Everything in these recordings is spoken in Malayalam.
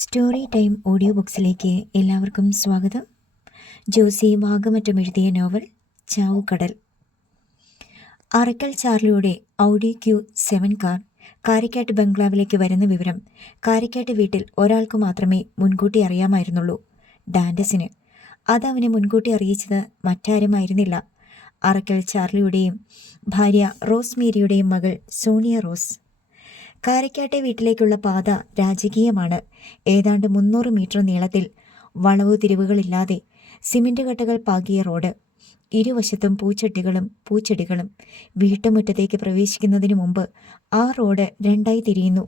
സ്റ്റോറി ടൈം ഓഡിയോ ബുക്സിലേക്ക് എല്ലാവർക്കും സ്വാഗതം. ജോസി വാഗമറ്റം എഴുതിയ നോവൽ ചാവുകടൽ. അറക്കൽ ചാർലിയുടെ ഔഡി Q7 കാർ കാരിക്കാട്ട് ബംഗ്ലാവിലേക്ക് വരുന്ന വിവരം കാരിക്കാട്ട് വീട്ടിൽ ഒരാൾക്ക് മാത്രമേ മുൻകൂട്ടി അറിയാമായിരുന്നുള്ളൂ, ഡാൻഡസിന്. അതവനെ മുൻകൂട്ടി അറിയിച്ചത് മറ്റാരുമായിരുന്നില്ല, അറക്കൽ ചാർലിയുടെയും ഭാര്യ റോസ് മേരിയുടെയും മകൾ സോണിയ റോസ്. കാരിക്കാട്ടെ വീട്ടിലേക്കുള്ള പാത രാജകീയമാണ്. ഏതാണ്ട് 300 മീറ്റർ നീളത്തിൽ വളവു തിരിവുകളില്ലാതെ സിമന്റ് കട്ടകൾ പാകിയ റോഡ്. ഇരുവശത്തും പൂച്ചട്ടികളും പൂച്ചെടികളും. വീട്ടുമുറ്റത്തേക്ക് പ്രവേശിക്കുന്നതിന് മുമ്പ് ആ റോഡ് രണ്ടായി തിരിയുന്നു.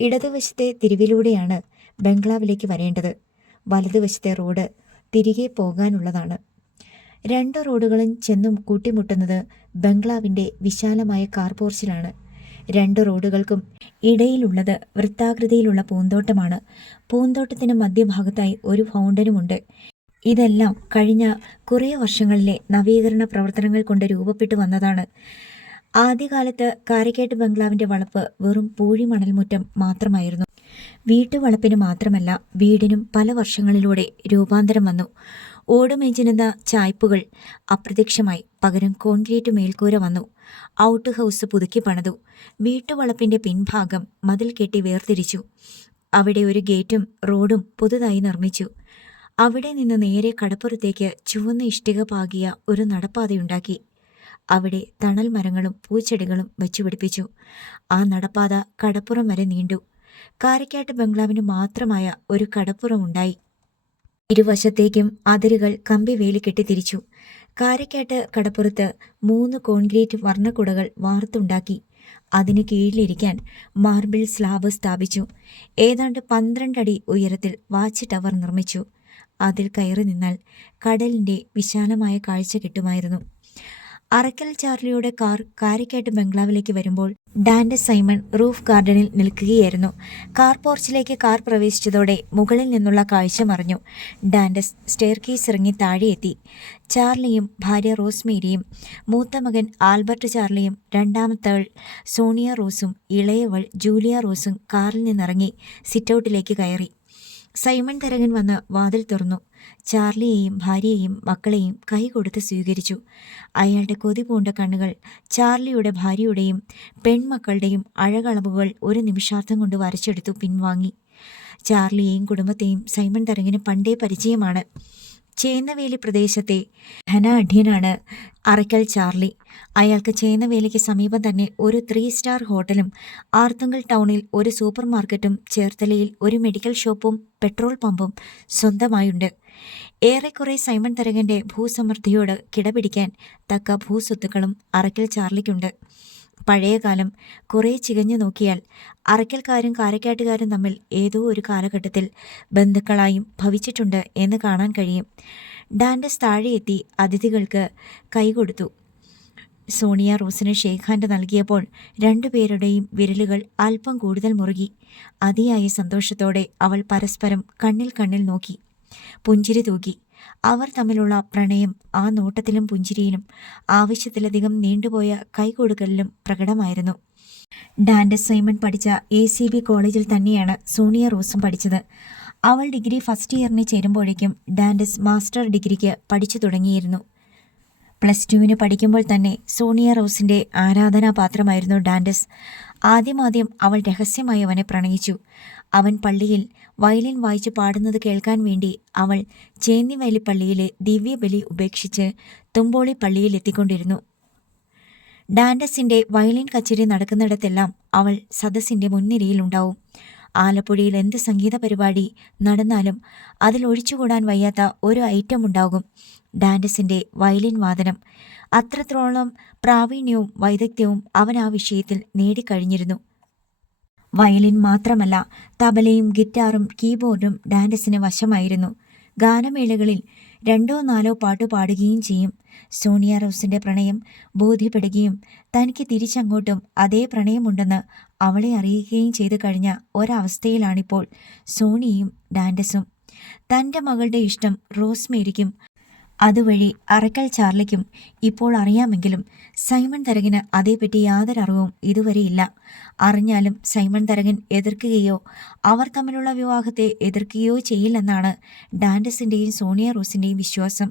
ഇടതുവശത്തെ തിരിവിലൂടെയാണ് ബംഗ്ലാവിലേക്ക് വരേണ്ടത്. വലതുവശത്തെ റോഡ് തിരികെ പോകാനുള്ളതാണ്. 2 റോഡുകളും ചെന്നും കൂട്ടിമുട്ടുന്നത് ബംഗ്ലാവിൻ്റെ വിശാലമായ കാർ പോർച്ചിലാണ്. 2 റോഡുകൾക്കും ഇടയിലുള്ളത് വൃത്താകൃതിയിലുള്ള പൂന്തോട്ടമാണ്. പൂന്തോട്ടത്തിന് മധ്യഭാഗത്തായി ഒരു ഫൗണ്ടനുമുണ്ട്. ഇതെല്ലാം കഴിഞ്ഞ കുറേ വർഷങ്ങളിലെ നവീകരണ പ്രവർത്തനങ്ങൾ കൊണ്ട് രൂപപ്പെട്ടു വന്നതാണ്. ആദ്യകാലത്ത് കാരിക്കാട്ട് ബംഗ്ലാവിൻ്റെ വളപ്പ് വെറും പൂഴിമണൽമുറ്റം മാത്രമായിരുന്നു. വീട്ടുവളപ്പിന് മാത്രമല്ല, വീടിനും പല വർഷങ്ങളിലൂടെ രൂപാന്തരം വന്നു. ഓടുമേഞ്ഞിരുന്ന ചായ്പുകൾ അപ്രത്യക്ഷമായി. പകരം കോൺക്രീറ്റ് മേൽക്കൂര വന്നു. ഔട്ട് ഹൗസ് പുതുക്കി പണിതു. വീട്ടുവളപ്പിന്റെ പിൻഭാഗം മതിൽ കെട്ടി വേർതിരിച്ചു. അവിടെ ഒരു ഗേറ്റും റോഡും പുതുതായി നിർമ്മിച്ചു. അവിടെ നിന്ന് നേരെ കടപ്പുറത്തേക്ക് ചുവന്ന ഇഷ്ടിക പാകിയ ഒരു നടപ്പാതയുണ്ടാക്കി. അവിടെ തണൽ മരങ്ങളും പൂച്ചെടികളും വെച്ചുപിടിപ്പിച്ചു. ആ നടപ്പാത കടപ്പുറം വരെ നീണ്ടു. കാരിക്കാട്ട് ബംഗ്ലാവിന് മാത്രമായ ഒരു കടപ്പുറമുണ്ടായി. ഇരുവശത്തേക്കും അതിരുകൾ കമ്പി വേലി കെട്ടിത്തിരിച്ചു. കാരിക്കാട്ട് കടപ്പുറത്ത് 3 കോൺക്രീറ്റ് വർണ്ണക്കുടകൾ വാർത്തുണ്ടാക്കി. അതിന് കീഴിലിരിക്കാൻ മാർബിൾ സ്ലാബ് സ്ഥാപിച്ചു. ഏതാണ്ട് 12 അടി ഉയരത്തിൽ വാച്ച് ടവർ നിർമ്മിച്ചു. അതിൽ കയറി നിന്നാൽ കടലിൻ്റെ വിശാലമായ കാഴ്ച കിട്ടുമായിരുന്നു. അറക്കൽ ചാർലിയുടെ കാർ കാരിക്കാട്ട് ബംഗ്ലാവിലേക്ക് വരുമ്പോൾ ഡാൻഡസ് സൈമൺ റൂഫ് ഗാർഡനിൽ നിൽക്കുകയായിരുന്നു. കാർ പോർച്ചിലേക്ക് കാർ പ്രവേശിച്ചതോടെ മുകളിൽ നിന്നുള്ള കാഴ്ച മറഞ്ഞു. ഡാൻഡസ് സ്റ്റെയർകേസ് ഇറങ്ങി താഴെയെത്തി. ചാർലിയും ഭാര്യ റോസ് മേരിയും, മൂത്ത മകൻ ആൽബർട്ട് ചാർലിയും, രണ്ടാമത്തവൾ സോണിയ റോസും ഇളയവൾ ജൂലിയ റോസും കാറിൽ നിന്നിറങ്ങി സിറ്റൗട്ടിലേക്ക് കയറി. സൈമൺ തരകൻ വന്ന് വാതിൽ തുറന്നു. ചാർലിയെയും ഭാര്യയെയും മക്കളെയും കൈ കൊടുത്ത് സ്വീകരിച്ചു. അയാളുടെ കൊതി പൂണ്ട കണ്ണുകൾ ചാർലിയുടെ ഭാര്യയുടെയും പെൺമക്കളുടെയും അഴകളവുകൾ ഒരു നിമിഷാർത്ഥം കൊണ്ട് വരച്ചെടുത്തു പിൻവാങ്ങി. ചാർലിയെയും കുടുംബത്തെയും സൈമൺ തരകന് പണ്ടേ പരിചയമാണ്. ചേന്നവേലി പ്രദേശത്തെ ധനാഢ്യനാണ് അറക്കൽ ചാർലി. അയാൾക്ക് ചേന്നവേലിക്ക് സമീപം തന്നെ ഒരു 3 സ്റ്റാർ ഹോട്ടലും, ആർത്തുങ്കൽ ടൗണിൽ ഒരു സൂപ്പർ മാർക്കറ്റും, ചേർത്തലയിൽ ഒരു മെഡിക്കൽ ഷോപ്പും പെട്രോൾ പമ്പും സ്വന്തമായുണ്ട്. ഏറെക്കുറെ സൈമൺ തരകന്റെ ഭൂസമൃദ്ധിയോട് കിടപിടിക്കാൻ തക്ക ഭൂസ്വത്തുക്കളും അറക്കൽ ചാർലിക്കുണ്ട്. പഴയകാലം കുറേ ചികഞ്ഞു നോക്കിയാൽ അറക്കൽക്കാരും കാരിക്കാട്ടുകാരും തമ്മിൽ ഏതോ ഒരു കാലഘട്ടത്തിൽ ബന്ധുക്കളായും ഭവിച്ചിട്ടുണ്ട് എന്ന് കാണാൻ കഴിയും. ഡാൻഡസ് താഴെയെത്തി അതിഥികൾക്ക് കൈകൊടുത്തു. സോണിയ റോസിന് ഷേക്ക് ഹാൻഡ് നൽകിയപ്പോൾ 2 പേരുടെയും വിരലുകൾ അല്പം കൂടുതൽ മുറുകി. അതിയായ സന്തോഷത്തോടെ അവൾ പരസ്പരം കണ്ണിൽ കണ്ണിൽ നോക്കി, പുഞ്ചിരി തൂക്കി. അവർ തമ്മിലുള്ള പ്രണയം ആ നോട്ടത്തിലും പുഞ്ചിരിയിലും, ആവശ്യത്തിലധികം നീണ്ടുപോയ കൈകൊടുക്കലിലും പ്രകടമായിരുന്നു. ഡാൻഡസ് സൈമൺ പഠിച്ച ACB കോളേജിൽ തന്നെയാണ് സോണിയ റോസും പഠിച്ചത്. അവൾ ഡിഗ്രി ഫസ്റ്റ് ഇയറിന് ചേരുമ്പോഴേക്കും ഡാൻഡസ് മാസ്റ്റർ ഡിഗ്രിക്ക് പഠിച്ചു തുടങ്ങിയിരുന്നു. +2 പഠിക്കുമ്പോൾ തന്നെ സോണിയ റോസിൻ്റെ ആരാധനാപാത്രമായിരുന്നു ഡാൻഡസ്. ആദ്യം അവൾ രഹസ്യമായി അവനെ പ്രണയിച്ചു. അവൻ പള്ളിയിൽ വയലിൻ വായിച്ച് പാടുന്നത് കേൾക്കാൻ വേണ്ടി അവൾ ചേന്നിവേലി പള്ളിയിലെ ദിവ്യബലി ഉപേക്ഷിച്ച് തുമ്പോളി പള്ളിയിൽ എത്തിക്കൊണ്ടിരുന്നു. ഡാൻഡസിൻ്റെ വയലിൻ കച്ചേരി നടക്കുന്നിടത്തെല്ലാം അവൾ സദസ്സിൻ്റെ മുൻനിരയിലുണ്ടാവും. ആലപ്പുഴയിൽ എന്ത് സംഗീത പരിപാടി നടന്നാലും അതിൽ ഒഴിച്ചുകൂടാൻ വയ്യാത്ത ഒരു ഐറ്റം ഉണ്ടാകും, ഡാൻഡസിൻ്റെ വയലിൻ വാദനം. അത്രത്തോളം പ്രാവീണ്യവും വൈദഗ്ധ്യവും അവൻ ആ വിഷയത്തിൽ നേടിക്കഴിഞ്ഞിരുന്നു. വയലിൻ മാത്രമല്ല, തബലയും ഗിറ്റാറും കീബോർഡും ഡാൻഡസിന് വശമായിരുന്നു. ഗാനമേളകളിൽ 2 or 4 പാട്ട് പാടുകയും ചെയ്യും. സോണിയ റോസിൻ്റെ പ്രണയം ബോധ്യപ്പെടുകയും തനിക്ക് തിരിച്ചങ്ങോട്ടും അതേ പ്രണയമുണ്ടെന്ന് അവളെ അറിയിക്കുകയും ചെയ്തു കഴിഞ്ഞ ഒരവസ്ഥയിലാണിപ്പോൾ സോണിയയും ഡാൻഡസും. തൻ്റെ മകളുടെ ഇഷ്ടം റോസ് മേരിക്കും അതുവഴി അറക്കൽ ചാർലിക്കും ഇപ്പോൾ അറിയാമെങ്കിലും സൈമൺ തരകന് അതേപ്പറ്റി യാതൊരു അറിവും ഇതുവരെയില്ല. അറിഞ്ഞാലും സൈമൺ തരകൻ എതിർക്കുകയോ അവർ തമ്മിലുള്ള വിവാഹത്തെ എതിർക്കുകയോ ചെയ്യില്ലെന്നാണ് ഡാൻഡസിൻ്റെയും സോണിയ റോസിൻ്റെയും വിശ്വാസം.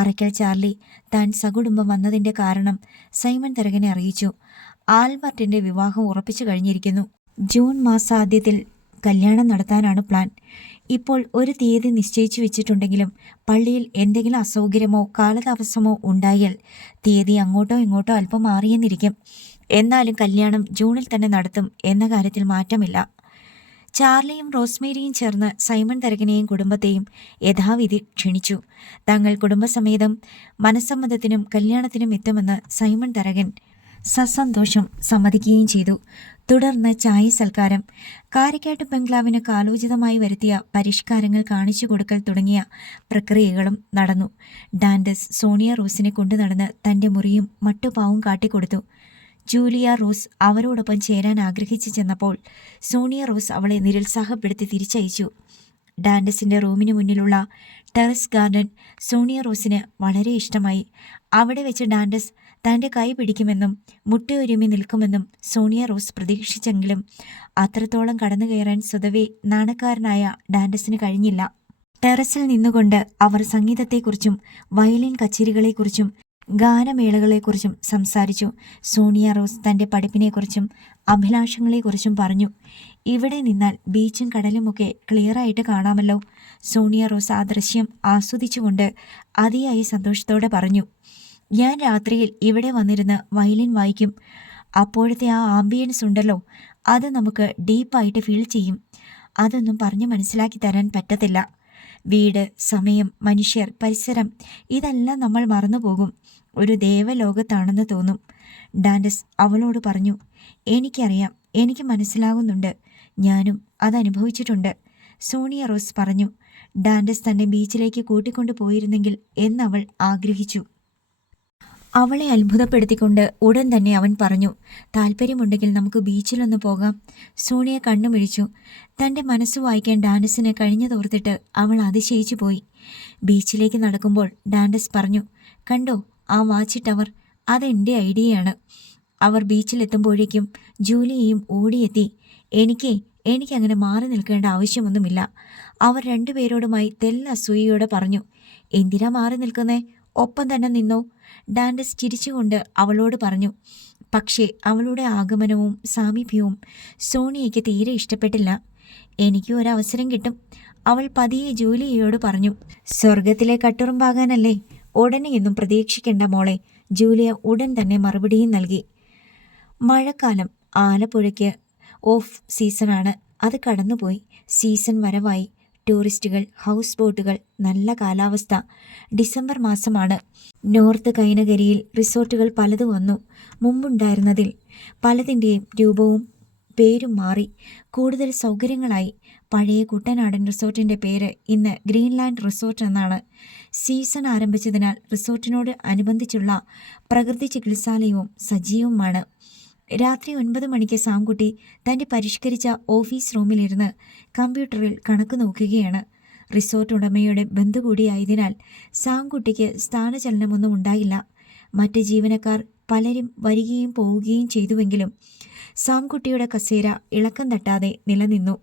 അറക്കൽ ചാർലി താൻ സകുടുംബം വന്നതിൻ്റെ കാരണം സൈമൺ തരകനെ അറിയിച്ചു. ആൽബർട്ടിൻ്റെ വിവാഹം ഉറപ്പിച്ചു കഴിഞ്ഞിരിക്കുന്നു. ജൂൺ മാസാദ്യത്തിൽ കല്യാണം നടത്താനാണ് പ്ലാൻ. ഇപ്പോൾ ഒരു തീയതി നിശ്ചയിച്ചു വെച്ചിട്ടുണ്ടെങ്കിലും പള്ളിയിൽ എന്തെങ്കിലും അസൗകര്യമോ കാലതാമസമോ ഉണ്ടായാൽ തീയതി അങ്ങോട്ടോ ഇങ്ങോട്ടോ അല്പം മാറിയെന്നിരിക്കും. എന്നാലും കല്യാണം ജൂണിൽ തന്നെ നടത്തും എന്ന കാര്യത്തിൽ മാറ്റമില്ല. ചാർലിയും റോസ്മേരിയും ചേർന്ന് സൈമൺ തരകനെയും കുടുംബത്തെയും യഥാവിധി ക്ഷണിച്ചു. തങ്ങൾ കുടുംബസമേതം മനസ്സമ്മതത്തിനും കല്യാണത്തിനും എത്തുമെന്ന് സൈമൺ തരകൻ സസന്തോഷം സമ്മതിക്കുകയും ചെയ്തു. തുടർന്ന് ചായ സൽക്കാരം, കാരിക്കാട്ട് ബംഗ്ലാവിന് കാലോചിതമായി വരുത്തിയ പരിഷ്കാരങ്ങൾ കാണിച്ചു കൊടുക്കൽ തുടങ്ങിയ പ്രക്രിയകളും നടന്നു. ഡാൻഡസ് സോണിയ റോസിനെ കൊണ്ടു നടന്ന് തൻ്റെ മുറിയും മട്ടുപാവും കാട്ടിക്കൊടുത്തു. ജൂലിയ റോസ് അവരോടൊപ്പം ചേരാൻ ആഗ്രഹിച്ചു ചെന്നപ്പോൾ സോണിയ റോസ് അവളെ നിരുത്സാഹപ്പെടുത്തി തിരിച്ചയച്ചു. ഡാൻഡസിൻ്റെ റൂമിന് മുന്നിലുള്ള ടെറസ് ഗാർഡൻ സോണിയ റോസിന് വളരെ ഇഷ്ടമായി. അവിടെ വെച്ച് ഡാൻഡസ് തൻ്റെ കൈ പിടിക്കുമെന്നും മുട്ടയൊരുമി നിൽക്കുമെന്നും സോണിയ റോസ് പ്രതീക്ഷിച്ചെങ്കിലും അത്രത്തോളം കടന്നു കയറാൻ സ്വതവേ നാണക്കാരനായ ഡാൻഡസിന് കഴിഞ്ഞില്ല. ടെറസിൽ നിന്നുകൊണ്ട് അവർ സംഗീതത്തെക്കുറിച്ചും വയലിൻ കച്ചേരികളെക്കുറിച്ചും ഗാനമേളകളെക്കുറിച്ചും സംസാരിച്ചു. സോണിയ റോസ് തൻ്റെ പഠിപ്പിനെക്കുറിച്ചും അഭിലാഷങ്ങളെക്കുറിച്ചും പറഞ്ഞു. ഇവിടെ നിന്നാൽ ബീച്ചും കടലുമൊക്കെ ക്ലിയറായിട്ട് കാണാമല്ലോ. സോണിയ റോസ് ആ ദൃശ്യം ആസ്വദിച്ചുകൊണ്ട് അതിയായി സന്തോഷത്തോടെ പറഞ്ഞു. ഞാൻ രാത്രിയിൽ ഇവിടെ വന്നിരുന്ന് വയലിൻ വായിക്കും. അപ്പോഴത്തെ ആ ആംബിയൻസ് ഉണ്ടല്ലോ, അത് നമുക്ക് ഡീപ്പായിട്ട് ഫീൽ ചെയ്യും. അതൊന്നും പറഞ്ഞു മനസ്സിലാക്കി തരാൻ പറ്റത്തില്ല. വീട്, സമയം, മനുഷ്യർ, പരിസരം ഇതെല്ലാം നമ്മൾ മറന്നുപോകും. ഒരു ദേവലോകത്താണെന്ന് തോന്നും. ഡാൻഡസ് അവളോട് പറഞ്ഞു. എനിക്കറിയാം, എനിക്ക് മനസ്സിലാകുന്നുണ്ട്. ഞാനും അതനുഭവിച്ചിട്ടുണ്ട്. സോണിയ റോസ് പറഞ്ഞു. ഡാൻഡസ് തന്നെ ബീച്ചിലേക്ക് കൂട്ടിക്കൊണ്ടു പോയിരുന്നെങ്കിൽ എന്നവൾ ആഗ്രഹിച്ചു. അവളെ അത്ഭുതപ്പെടുത്തിക്കൊണ്ട് ഉടൻ തന്നെ അവൻ പറഞ്ഞു. താല്പര്യമുണ്ടെങ്കിൽ നമുക്ക് ബീച്ചിലൊന്ന് പോകാം. സോണിയ കണ്ണുമിഴിച്ചു. തൻ്റെ മനസ്സ് വായിക്കാൻ ഡാൻഡസിന് കഴിഞ്ഞതോർത്തിട്ട് അവൾ അതിശയിച്ചു പോയി. ബീച്ചിലേക്ക് നടക്കുമ്പോൾ ഡാൻഡസ് പറഞ്ഞു. കണ്ടോ ആ വാച്ച് ടവർ? അതെൻ്റെ ഐഡിയയാണ്. അവർ ബീച്ചിലെത്തുമ്പോഴേക്കും ജൂലിയയും ഓടിയെത്തി. എനിക്കങ്ങനെ മാറി നിൽക്കേണ്ട ആവശ്യമൊന്നുമില്ല. അവർ രണ്ടുപേരോടുമായി തെല്ലസൂയയോടെ പറഞ്ഞു. എന്തിനാ മാറി നിൽക്കുന്നേ? ഒപ്പം തന്നെ നിന്നോ. ഡാൻഡസ് ചിരിച്ചുകൊണ്ട് അവളോട് പറഞ്ഞു. പക്ഷേ അവളുടെ ആഗമനവും സാമീപ്യവും സോണിയയ്ക്ക് തീരെ ഇഷ്ടപ്പെട്ടില്ല. എനിക്ക് ഒരവസരം കിട്ടും, അവൾ പതിയെ ജൂലിയയോട് പറഞ്ഞു. സ്വർഗത്തിലെ കട്ടുറുമ്പാകാനല്ലേ? ഉടനെയൊന്നും പ്രതീക്ഷിക്കേണ്ട മോളെ. ജൂലിയ ഉടൻ തന്നെ മറുപടിയും നൽകി. മഴക്കാലം. ആലപ്പുഴയ്ക്ക് ഓഫ് സീസണാണ്. അത് കടന്നുപോയി. സീസൺ വരവായി. ടൂറിസ്റ്റുകൾ, ഹൗസ് ബോട്ടുകൾ, നല്ല കാലാവസ്ഥ. ഡിസംബർ മാസമാണ്. നോർത്ത് കൈനകരിയിൽ റിസോർട്ടുകൾ പലതും വന്നു. മുമ്പുണ്ടായിരുന്നതിൽ പലതിൻ്റെയും രൂപവും പേരും മാറി. കൂടുതൽ സൗകര്യങ്ങളായി. പഴയ കുട്ടനാടൻ റിസോർട്ടിൻ്റെ പേര് ഇന്ന് ഗ്രീൻലാൻഡ് റിസോർട്ട് എന്നാണ്. സീസൺ ആരംഭിച്ചതിനാൽ റിസോർട്ടിനോട് അനുബന്ധിച്ചുള്ള പ്രകൃതി ചികിത്സാലയവും സജീവമാണ്. രാത്രി 9 മണിക്ക് സാംകുട്ടി തൻ്റെ പരിഷ്കരിച്ച ഓഫീസ് റൂമിലിരുന്ന് കമ്പ്യൂട്ടറിൽ കണക്ക് നോക്കുകയാണ്. റിസോർട്ട് ഉടമയുടെ ബന്ധു കൂടിയായതിനാൽ സാംകുട്ടിക്ക് സ്ഥാനചലനമൊന്നും ഉണ്ടായില്ല. മറ്റ് ജീവനക്കാർ പലരും വരികയും പോവുകയും ചെയ്തുവെങ്കിലും സാംകുട്ടിയുടെ കസേര ഇളക്കം തട്ടാതെ നിലനിന്നു.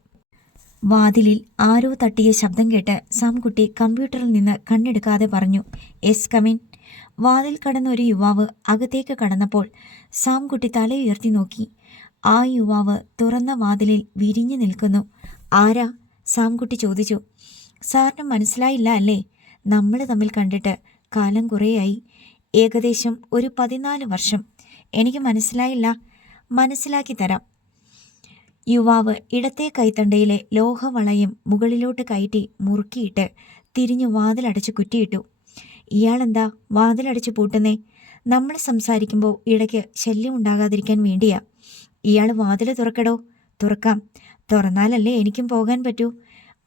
വാതിലിൽ ആരോ തട്ടിയ ശബ്ദം കേട്ട് സാംകുട്ടി കമ്പ്യൂട്ടറിൽ നിന്ന് കണ്ണെടുക്കാതെ പറഞ്ഞു. S come in. വാതിൽ കടന്ന ഒരു യുവാവ് അകത്തേക്ക് കടന്നപ്പോൾ സാംകുട്ടി തലയുയർത്തി നോക്കി. ആ യുവാവ് തുറന്ന വാതിലിൽ വിരിഞ്ഞു നിൽക്കുന്നു. ആരാ? സാംകുട്ടി ചോദിച്ചു. സാറിന് മനസ്സിലായില്ല അല്ലേ? നമ്മൾ തമ്മിൽ കണ്ടിട്ട് കാലം കുറേയായി. ഏകദേശം ഒരു 14 വർഷം. എനിക്ക് മനസ്സിലായില്ല. മനസ്സിലാക്കി തരാം. യുവാവ് ഇടത്തെ കൈത്തണ്ടയിലെ ലോഹവളയം മുകളിലോട്ട് കയറ്റി മുറുക്കിയിട്ട് തിരിഞ്ഞു വാതിലടച്ച് കുറ്റിയിട്ടു. ഇയാളെന്താ വാതിലടച്ച് പൂട്ടുന്നേ? നമ്മൾ സംസാരിക്കുമ്പോൾ ഇടയ്ക്ക് ശല്യം ഉണ്ടാകാതിരിക്കാൻ വേണ്ടിയാ. ഇയാൾ വാതിൽ തുറക്കടോ. തുറക്കാം. തുറന്നാലല്ലേ എനിക്കും പോകാൻ പറ്റൂ.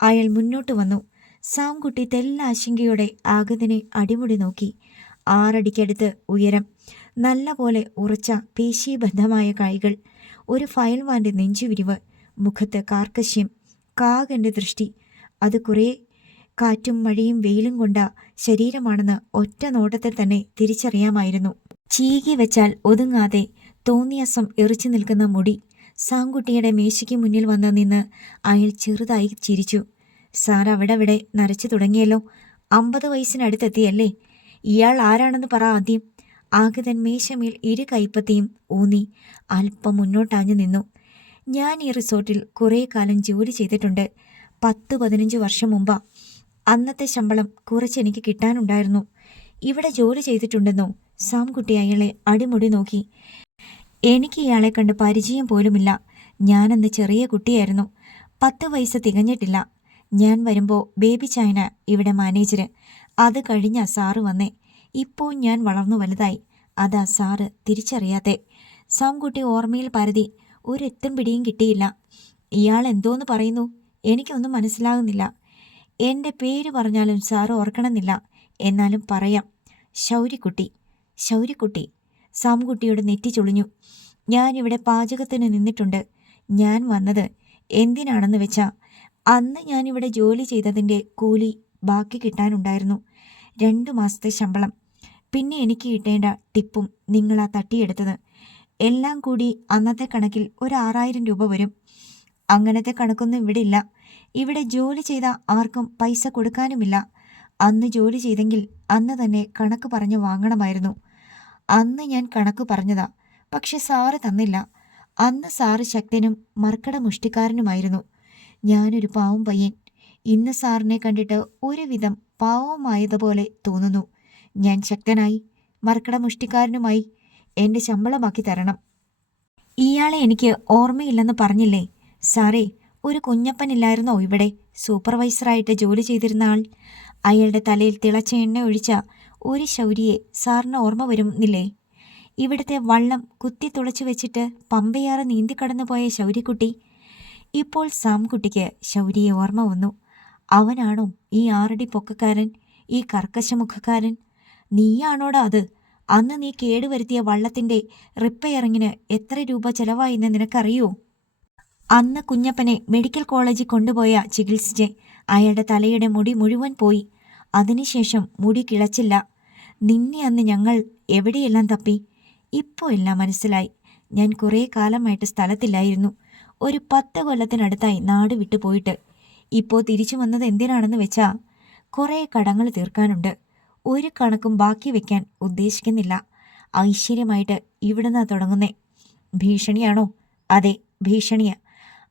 അയാൾ മുന്നോട്ട് വന്നു. സാംകുട്ടി തെല്ലാശങ്കയോടെ ആഗതനെ അടിമുടി നോക്കി. 6 അടിക്കടുത്ത് ഉയരം, നല്ല പോലെ ഉറച്ച പേശീബദ്ധമായ കൈകൾ, ഒരു ഫയൽവാൻ്റെ നെഞ്ചുവിരിവ്, മുഖത്ത് കാർക്കശ്യം, കാകൻ്റെ ദൃഷ്ടി. അത് കുറേ കാറ്റും മഴയും വെയിലും കൊണ്ട ശരീരമാണെന്ന് ഒറ്റ നോട്ടത്തിൽ തന്നെ തിരിച്ചറിയാമായിരുന്നു. ചീകി വെച്ചാൽ ഒതുങ്ങാതെ തോന്നിയാസം എറിച്ചു നിൽക്കുന്ന മുടി. സാംകുട്ടിയുടെ മേശയ്ക്ക് മുന്നിൽ വന്ന് നിന്ന് അയാൾ ചെറുതായി ചിരിച്ചു. സാർ അവിടെ നരച്ചു തുടങ്ങിയല്ലോ. 50 വയസ്സിനടുത്തെത്തിയല്ലേ? ഇയാൾ ആരാണെന്ന് പറ ആദ്യം. ആഗതൻ മേശമേൽ ഇരു കൈപ്പത്തിയും ഊന്നി അല്പം മുന്നോട്ടാഞ്ഞു നിന്നു. ഞാൻ ഈ റിസോർട്ടിൽ കുറേ കാലം ജോലി ചെയ്തിട്ടുണ്ട്. 10-15 വർഷം മുമ്പാ. അന്നത്തെ ശമ്പളം കുറച്ചെനിക്ക് കിട്ടാനുണ്ടായിരുന്നു. ഇവിടെ ജോലി ചെയ്തിട്ടുണ്ടെന്നോ? സാംകുട്ടി അയാളെ അടിമുടി നോക്കി. എനിക്ക് ഇയാളെ കണ്ട് പരിചയം പോലുമില്ല. ഞാനന്ന് ചെറിയ കുട്ടിയായിരുന്നു. 10 വയസ്സ് തികഞ്ഞിട്ടില്ല. ഞാൻ വരുമ്പോൾ ബേബി ചൈന ഇവിടെ മാനേജര്. അത് കഴിഞ്ഞാ സാറ് വന്നേ. ഇപ്പോൾ ഞാൻ വളർന്നു വലുതായി. അതാ സാറ് തിരിച്ചറിയാത്തെ. സാംകുട്ടി ഓർമ്മയിൽ പരതി. ഒരെത്തും പിടിയും കിട്ടിയില്ല. ഇയാൾ എന്തോന്ന് പറയുന്നു? എനിക്കൊന്നും മനസ്സിലാകുന്നില്ല. എൻ്റെ പേര് പറഞ്ഞാലും സാറ് ഓർക്കണമെന്നില്ല. എന്നാലും പറയാം. ശൗര്യക്കുട്ടി. ശൗര്യക്കുട്ടി. സാംകുട്ടിയുടെ നെറ്റി ചൊളിഞ്ഞു. ഞാനിവിടെ പാചകത്തിന് നിന്നിട്ടുണ്ട്. ഞാൻ വന്നത് എന്തിനാണെന്ന് വെച്ചാ, അന്ന് ഞാനിവിടെ ജോലി ചെയ്തതിൻ്റെ കൂലി ബാക്കി കിട്ടാനുണ്ടായിരുന്നു. 2 മാസത്തെ ശമ്പളം. പിന്നെ എനിക്ക് കിട്ടേണ്ട ടിപ്പും നിങ്ങളാ തട്ടിയെടുത്തത്. എല്ലാം കൂടി അന്നത്തെ കണക്കിൽ ഒരു 6000 രൂപ വരും. അങ്ങനത്തെ കണക്കൊന്നും ഇവിടെ ഇല്ല. ഇവിടെ ജോലി ചെയ്ത ആർക്കും പൈസ കൊടുക്കാനുമില്ല. അന്ന് ജോലി ചെയ്തെങ്കിൽ അന്ന് തന്നെ കണക്ക് പറഞ്ഞ് വാങ്ങണമായിരുന്നു. അന്ന് ഞാൻ കണക്ക് പറഞ്ഞതാ. പക്ഷെ സാറ് തന്നില്ല. അന്ന് സാറ് ശക്തനും മർക്കട മുഷ്ടിക്കാരനുമായിരുന്നു. ഞാനൊരു പാവം പയ്യൻ. ഇന്ന് സാറിനെ കണ്ടിട്ട് ഒരുവിധം പാവമായതുപോലെ തോന്നുന്നു. ഞാൻ ശക്തനായി മർക്കട മുഷ്ടിക്കാരനുമായി. എൻ്റെ ശമ്പളമാക്കി തരണം. ഇയാളെ എനിക്ക് ഓർമ്മയില്ലെന്ന് പറഞ്ഞില്ലേ? സാറേ, ഒരു കുഞ്ഞപ്പനില്ലായിരുന്നോ ഇവിടെ സൂപ്പർവൈസറായിട്ട് ജോലി ചെയ്തിരുന്ന ആൾ? അയാളുടെ തലയിൽ തിളച്ച എണ്ണ ഒഴിച്ച ഒരു ശൗര്യയെ സാറിന് ഓർമ്മ വരുന്നില്ലേ? ഇവിടുത്തെ വള്ളം കുത്തി തുളച്ചു വെച്ചിട്ട് പമ്പയാറ് നീന്തിക്കടന്നു പോയ ശൗര്യക്കുട്ടി. ഇപ്പോൾ സാംകുട്ടിക്ക് ശൗര്യയെ ഓർമ്മ വന്നു. അവനാണോ ഈ 6 അടി പൊക്കക്കാരൻ, ഈ കർക്കശമുഖക്കാരൻ? നീയാണോടാ അത്? അന്ന് നീ കേടുവരുത്തിയ വള്ളത്തിൻ്റെ റിപ്പയറിങ്ങിന് എത്ര രൂപ ചെലവായെന്ന് നിനക്കറിയോ? അന്ന് കുഞ്ഞപ്പനെ മെഡിക്കൽ കോളേജിൽ കൊണ്ടുപോയ ചികിത്സിച്ച് അയാളുടെ തലയുടെ മുടി മുഴുവൻ പോയി. അതിനുശേഷം മുടി കിളച്ചില്ല. നിന്നെ അന്ന് ഞങ്ങൾ എവിടെയെല്ലാം തപ്പി. ഇപ്പോൾ എല്ലാം മനസ്സിലായി. ഞാൻ കുറേ കാലമായിട്ട് സ്ഥലത്തില്ലായിരുന്നു. ഒരു 10 കൊല്ലത്തിനടുത്തായി നാട് വിട്ടു പോയിട്ട്. ഇപ്പോൾ തിരിച്ചു വന്നത് എന്തിനാണെന്ന് വെച്ചാ, കുറേ കടങ്ങൾ തീർക്കാനുണ്ട്. ഒരു കണക്കും ബാക്കി വെക്കാൻ ഉദ്ദേശിക്കുന്നില്ല. ഐശ്വര്യമായിട്ട് ഇവിടുന്ന് തുടങ്ങുന്നേ. ഭീഷണിയാണോ? അതെ, ഭീഷണിയാ.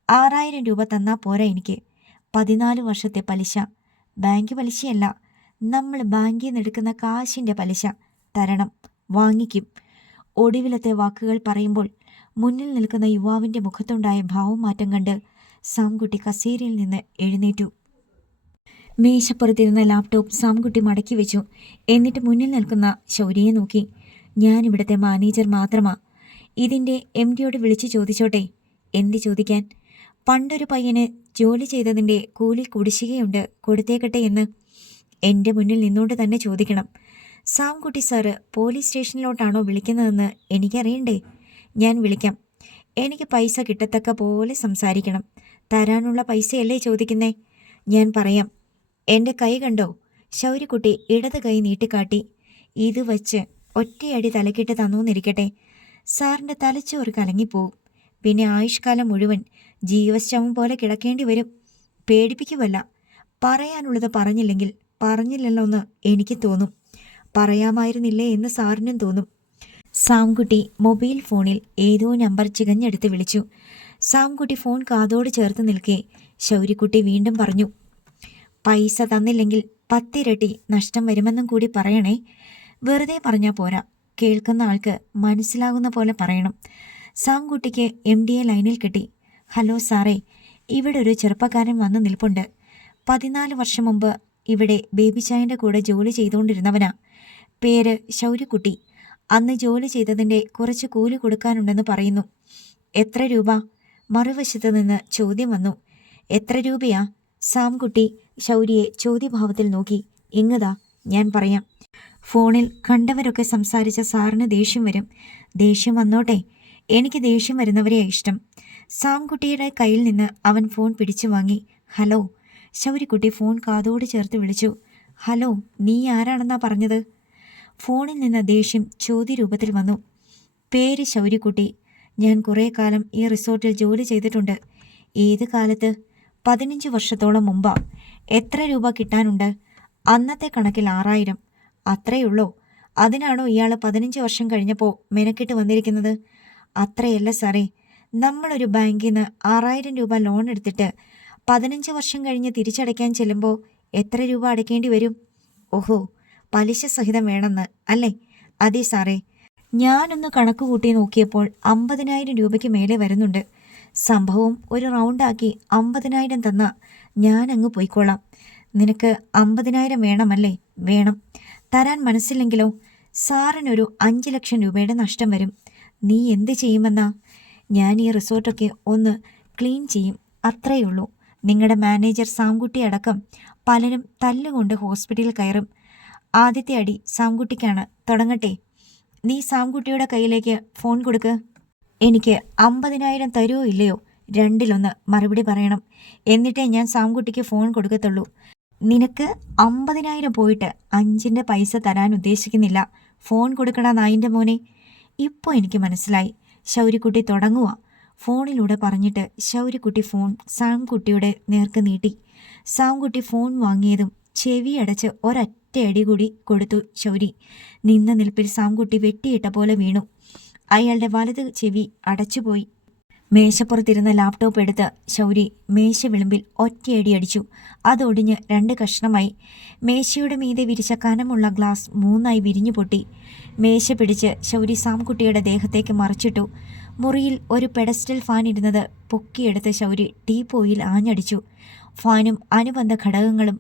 6000 രൂപ തന്നാ പോരാ എനിക്ക്. 14 വർഷത്തെ പലിശ. ബാങ്ക് പലിശയല്ല, നമ്മൾ ബാങ്കിൽ നിന്ന് എടുക്കുന്ന കാശിൻ്റെ പലിശ തരണം. വാങ്ങിക്കും. ഒടുവിലത്തെ വാക്കുകൾ പറയുമ്പോൾ മുന്നിൽ നിൽക്കുന്ന യുവാവിൻ്റെ മുഖത്തുണ്ടായ ഭാവമാറ്റം കണ്ട് സാംകുട്ടി കസേരയിൽ നിന്ന് എഴുന്നേറ്റു. മേശപ്പുറത്തിരുന്ന ലാപ്ടോപ്പ് സാംകുട്ടി മടക്കി വെച്ചു. എന്നിട്ട് മുന്നിൽ നിൽക്കുന്ന ശൗര്യയെ നോക്കി. ഞാനിവിടുത്തെ മാനേജർ മാത്രമാ. ഇതിൻ്റെ MDയോട് വിളിച്ചു ചോദിച്ചോട്ടെ? എന്ത് ചോദിക്കാൻ? പണ്ടൊരു പയ്യന് ജോലി ചെയ്തതിൻ്റെ കൂലി കുടിശ്ശികയുണ്ട്, കൊടുത്തേക്കട്ടെ എന്ന്. എൻ്റെ മുന്നിൽ നിന്നുകൊണ്ട് തന്നെ ചോദിക്കണം. സാംകുട്ടി സാറ് പോലീസ് സ്റ്റേഷനിലോട്ടാണോ വിളിക്കുന്നതെന്ന് എനിക്കറിയണ്ടേ? ഞാൻ വിളിക്കാം. എനിക്ക് പൈസ കിട്ടത്തക്ക പോലെ സംസാരിക്കണം. തരാനുള്ള പൈസയല്ലേ ചോദിക്കുന്നേ? ഞാൻ പറയാം. എൻ്റെ കൈ കണ്ടോ? ശൗര്യക്കുട്ടി ഇടത് കൈ നീട്ടിക്കാട്ടി. ഇത് വച്ച് ഒറ്റയടി തലക്കിട്ട് തന്നൂന്നിരിക്കട്ടെ, സാറിൻ്റെ തലച്ചോറ് കലങ്ങിപ്പോവും. പിന്നെ ആയുഷ്കാലം മുഴുവൻ ജീവശവം പോലെ കിടക്കേണ്ടി വരും. പേടിപ്പിക്കുമല്ല. പറയാനുള്ളത് പറഞ്ഞില്ലെങ്കിൽ പറഞ്ഞില്ലല്ലോന്ന് എനിക്ക് തോന്നും. പറയാമായിരുന്നില്ലേ എന്ന് സാറിനും തോന്നും. സാംകുട്ടി മൊബൈൽ ഫോണിൽ ഏതോ നമ്പർ ചികഞ്ഞെടുത്ത് വിളിച്ചു. സാംകുട്ടി ഫോൺ കാതോട് ചേർത്ത് നിൽക്കെ ശൗര്യക്കുട്ടി വീണ്ടും പറഞ്ഞു, പൈസ തന്നില്ലെങ്കിൽ 10 ഇരട്ടി നഷ്ടം വരുമെന്നും കൂടി പറയണേ. വെറുതെ പറഞ്ഞാൽ പോരാ, കേൾക്കുന്ന ആൾക്ക് മനസ്സിലാകുന്ന പോലെ പറയണം. സാംകുട്ടിക്ക് MDയെ ലൈനിൽ കിട്ടി. ഹലോ സാറേ, ഇവിടെ ഒരു ചെറുപ്പക്കാരൻ വന്ന് നിൽപ്പുണ്ട്. 14 വർഷം മുമ്പ് ഇവിടെ ബേബി ചായൻ്റെ കൂടെ ജോലി ചെയ്തുകൊണ്ടിരുന്നവനാ. പേര് ശൗര്യക്കുട്ടി. അന്ന് ജോലി ചെയ്തതിൻ്റെ കുറച്ച് കൂലി കൊടുക്കാനുണ്ടെന്ന് പറയുന്നു. എത്ര രൂപ? മറുവശത്ത് നിന്ന് ചോദ്യം വന്നു. എത്ര രൂപയാ? സാംകുട്ടി ശൗര്യയെ ചോദ്യഭാവത്തിൽ നോക്കി. ഇങ്ങതാ, ഞാൻ പറയാം. ഫോണിൽ കണ്ടവരൊക്കെ സംസാരിച്ച സാറിന് ദേഷ്യം വരും. ദേഷ്യം വന്നോട്ടെ, എനിക്ക് ദേഷ്യം വരുന്നവരെയാ ഇഷ്ടം. സാംകുട്ടിയുടെ കയ്യിൽ നിന്ന് അവൻ ഫോൺ പിടിച്ചു വാങ്ങി. ഹലോ. ശൗര്യക്കുട്ടി ഫോൺ കാതോട് ചേർത്ത് വിളിച്ചു. ഹലോ, നീ ആരാണെന്നാ പറഞ്ഞത്? ഫോണിൽ നിന്ന് ദേഷ്യം ചോദ്യരൂപത്തിൽ വന്നു. പേര് ശൗര്യക്കുട്ടി. ഞാൻ കുറേ കാലം ഈ റിസോർട്ടിൽ ജോലി ചെയ്തിട്ടുണ്ട്. ഏത് കാലത്ത്? 15 വർഷത്തോളം മുമ്പാ. എത്ര രൂപ കിട്ടാനുണ്ട്? അന്നത്തെ കണക്കിൽ 6000. അത്രയുള്ളോ? അതിനാണോ ഇയാൾ 15 വർഷം കഴിഞ്ഞപ്പോൾ മെനക്കെട്ട് വന്നിരിക്കുന്നത്? അത്രയല്ല സാറേ, നമ്മളൊരു ബാങ്കിൽ നിന്ന് 6000 രൂപ ലോൺ എടുത്തിട്ട് 15 വർഷം കഴിഞ്ഞ് തിരിച്ചടയ്ക്കാൻ ചെല്ലുമ്പോൾ എത്ര രൂപ അടയ്ക്കേണ്ടി വരും? ഓഹോ, പലിശ സഹിതം വേണമെന്ന് അല്ലേ? അതെ സാറേ, ഞാനൊന്ന് കണക്ക് കൂട്ടി നോക്കിയപ്പോൾ 50,000 രൂപയ്ക്ക് മേലെ വരുന്നുണ്ട്. സംഭവം ഒരു റൗണ്ടാക്കി 50,000 തന്നാ ഞാൻ അങ്ങ് പോയിക്കോളാം. നിനക്ക് 50,000 വേണമല്ലേ? വേണം. തരാൻ മനസ്സില്ലെങ്കിലോ? സാറിനൊരു 5 ലക്ഷം രൂപയുടെ നഷ്ടം വരും. നീ എന്ത് ചെയ്യുമെന്നാ? ഞാൻ ഈ റിസോർട്ടൊക്കെ ഒന്ന് ക്ലീൻ ചെയ്യും, അത്രയുള്ളൂ. നിങ്ങളുടെ മാനേജർ സാംകുട്ടി അടക്കം പലരും തല്ലുകൊണ്ട് ഹോസ്പിറ്റലിൽ കയറും. ആദ്യത്തെ അടി സാംകുട്ടിക്കാണ്. തുടങ്ങട്ടെ? നീ സാംകുട്ടിയുടെ കയ്യിലേക്ക് ഫോൺ കൊടുക്ക്. എനിക്ക് 50,000 തരുമോ ഇല്ലയോ? രണ്ടിലൊന്ന് മറുപടി പറയണം. എന്നിട്ടേ ഞാൻ സാംകുട്ടിക്ക് ഫോൺ കൊടുക്കത്തുള്ളൂ. നിനക്ക് 50,000 പോയിട്ട് 5ൻ്റെ പൈസ തരാൻ ഉദ്ദേശിക്കുന്നില്ല. ഫോൺ കൊടുക്കണ നായിൻ്റെ മോനെ. ഇപ്പോൾ എനിക്ക് മനസ്സിലായി. ശൗര്യക്കുട്ടി തുടങ്ങുക. ഫോണിലൂടെ പറഞ്ഞിട്ട് ശൗര്യക്കുട്ടി ഫോൺ സാംകുട്ടിയുടെ നേർക്ക് നീട്ടി. സാംകുട്ടി ഫോൺ വാങ്ങിയതും ചെവിയടച്ച് ഒരൊറ്റയടി കൂടി കൊടുത്തു ശൗരി. നിന്ന നിൽപ്പിൽ സാംകുട്ടി വെട്ടിയിട്ട പോലെ വീണു. അയാളുടെ വലത് ചെവി അടച്ചുപോയി. മേശപ്പുറത്തിരുന്ന ലാപ്ടോപ്പ് എടുത്ത് ശൗരി മേശ വിളിമ്പിൽ ഒറ്റയടി അടിച്ചു. അതൊടിഞ്ഞ് 2 കഷ്ണമായി. മേശയുടെ മീതെ വിരിച്ച കനമുള്ള ഗ്ലാസ് 3ആയി വിരിഞ്ഞു പൊട്ടി. മേശ പിടിച്ച് ശൗരി സാംകുട്ടിയുടെ ദേഹത്തേക്ക് മറിച്ചിട്ടു. മുറിയിൽ ഒരു പെഡസ്റ്റൽ ഫാൻ ഇരുന്നത് പൊക്കിയെടുത്ത് ശൗരി ടീപ്പോയിൽ ആഞ്ഞടിച്ചു. ഫാനും അനുബന്ധ ഘടകങ്ങളും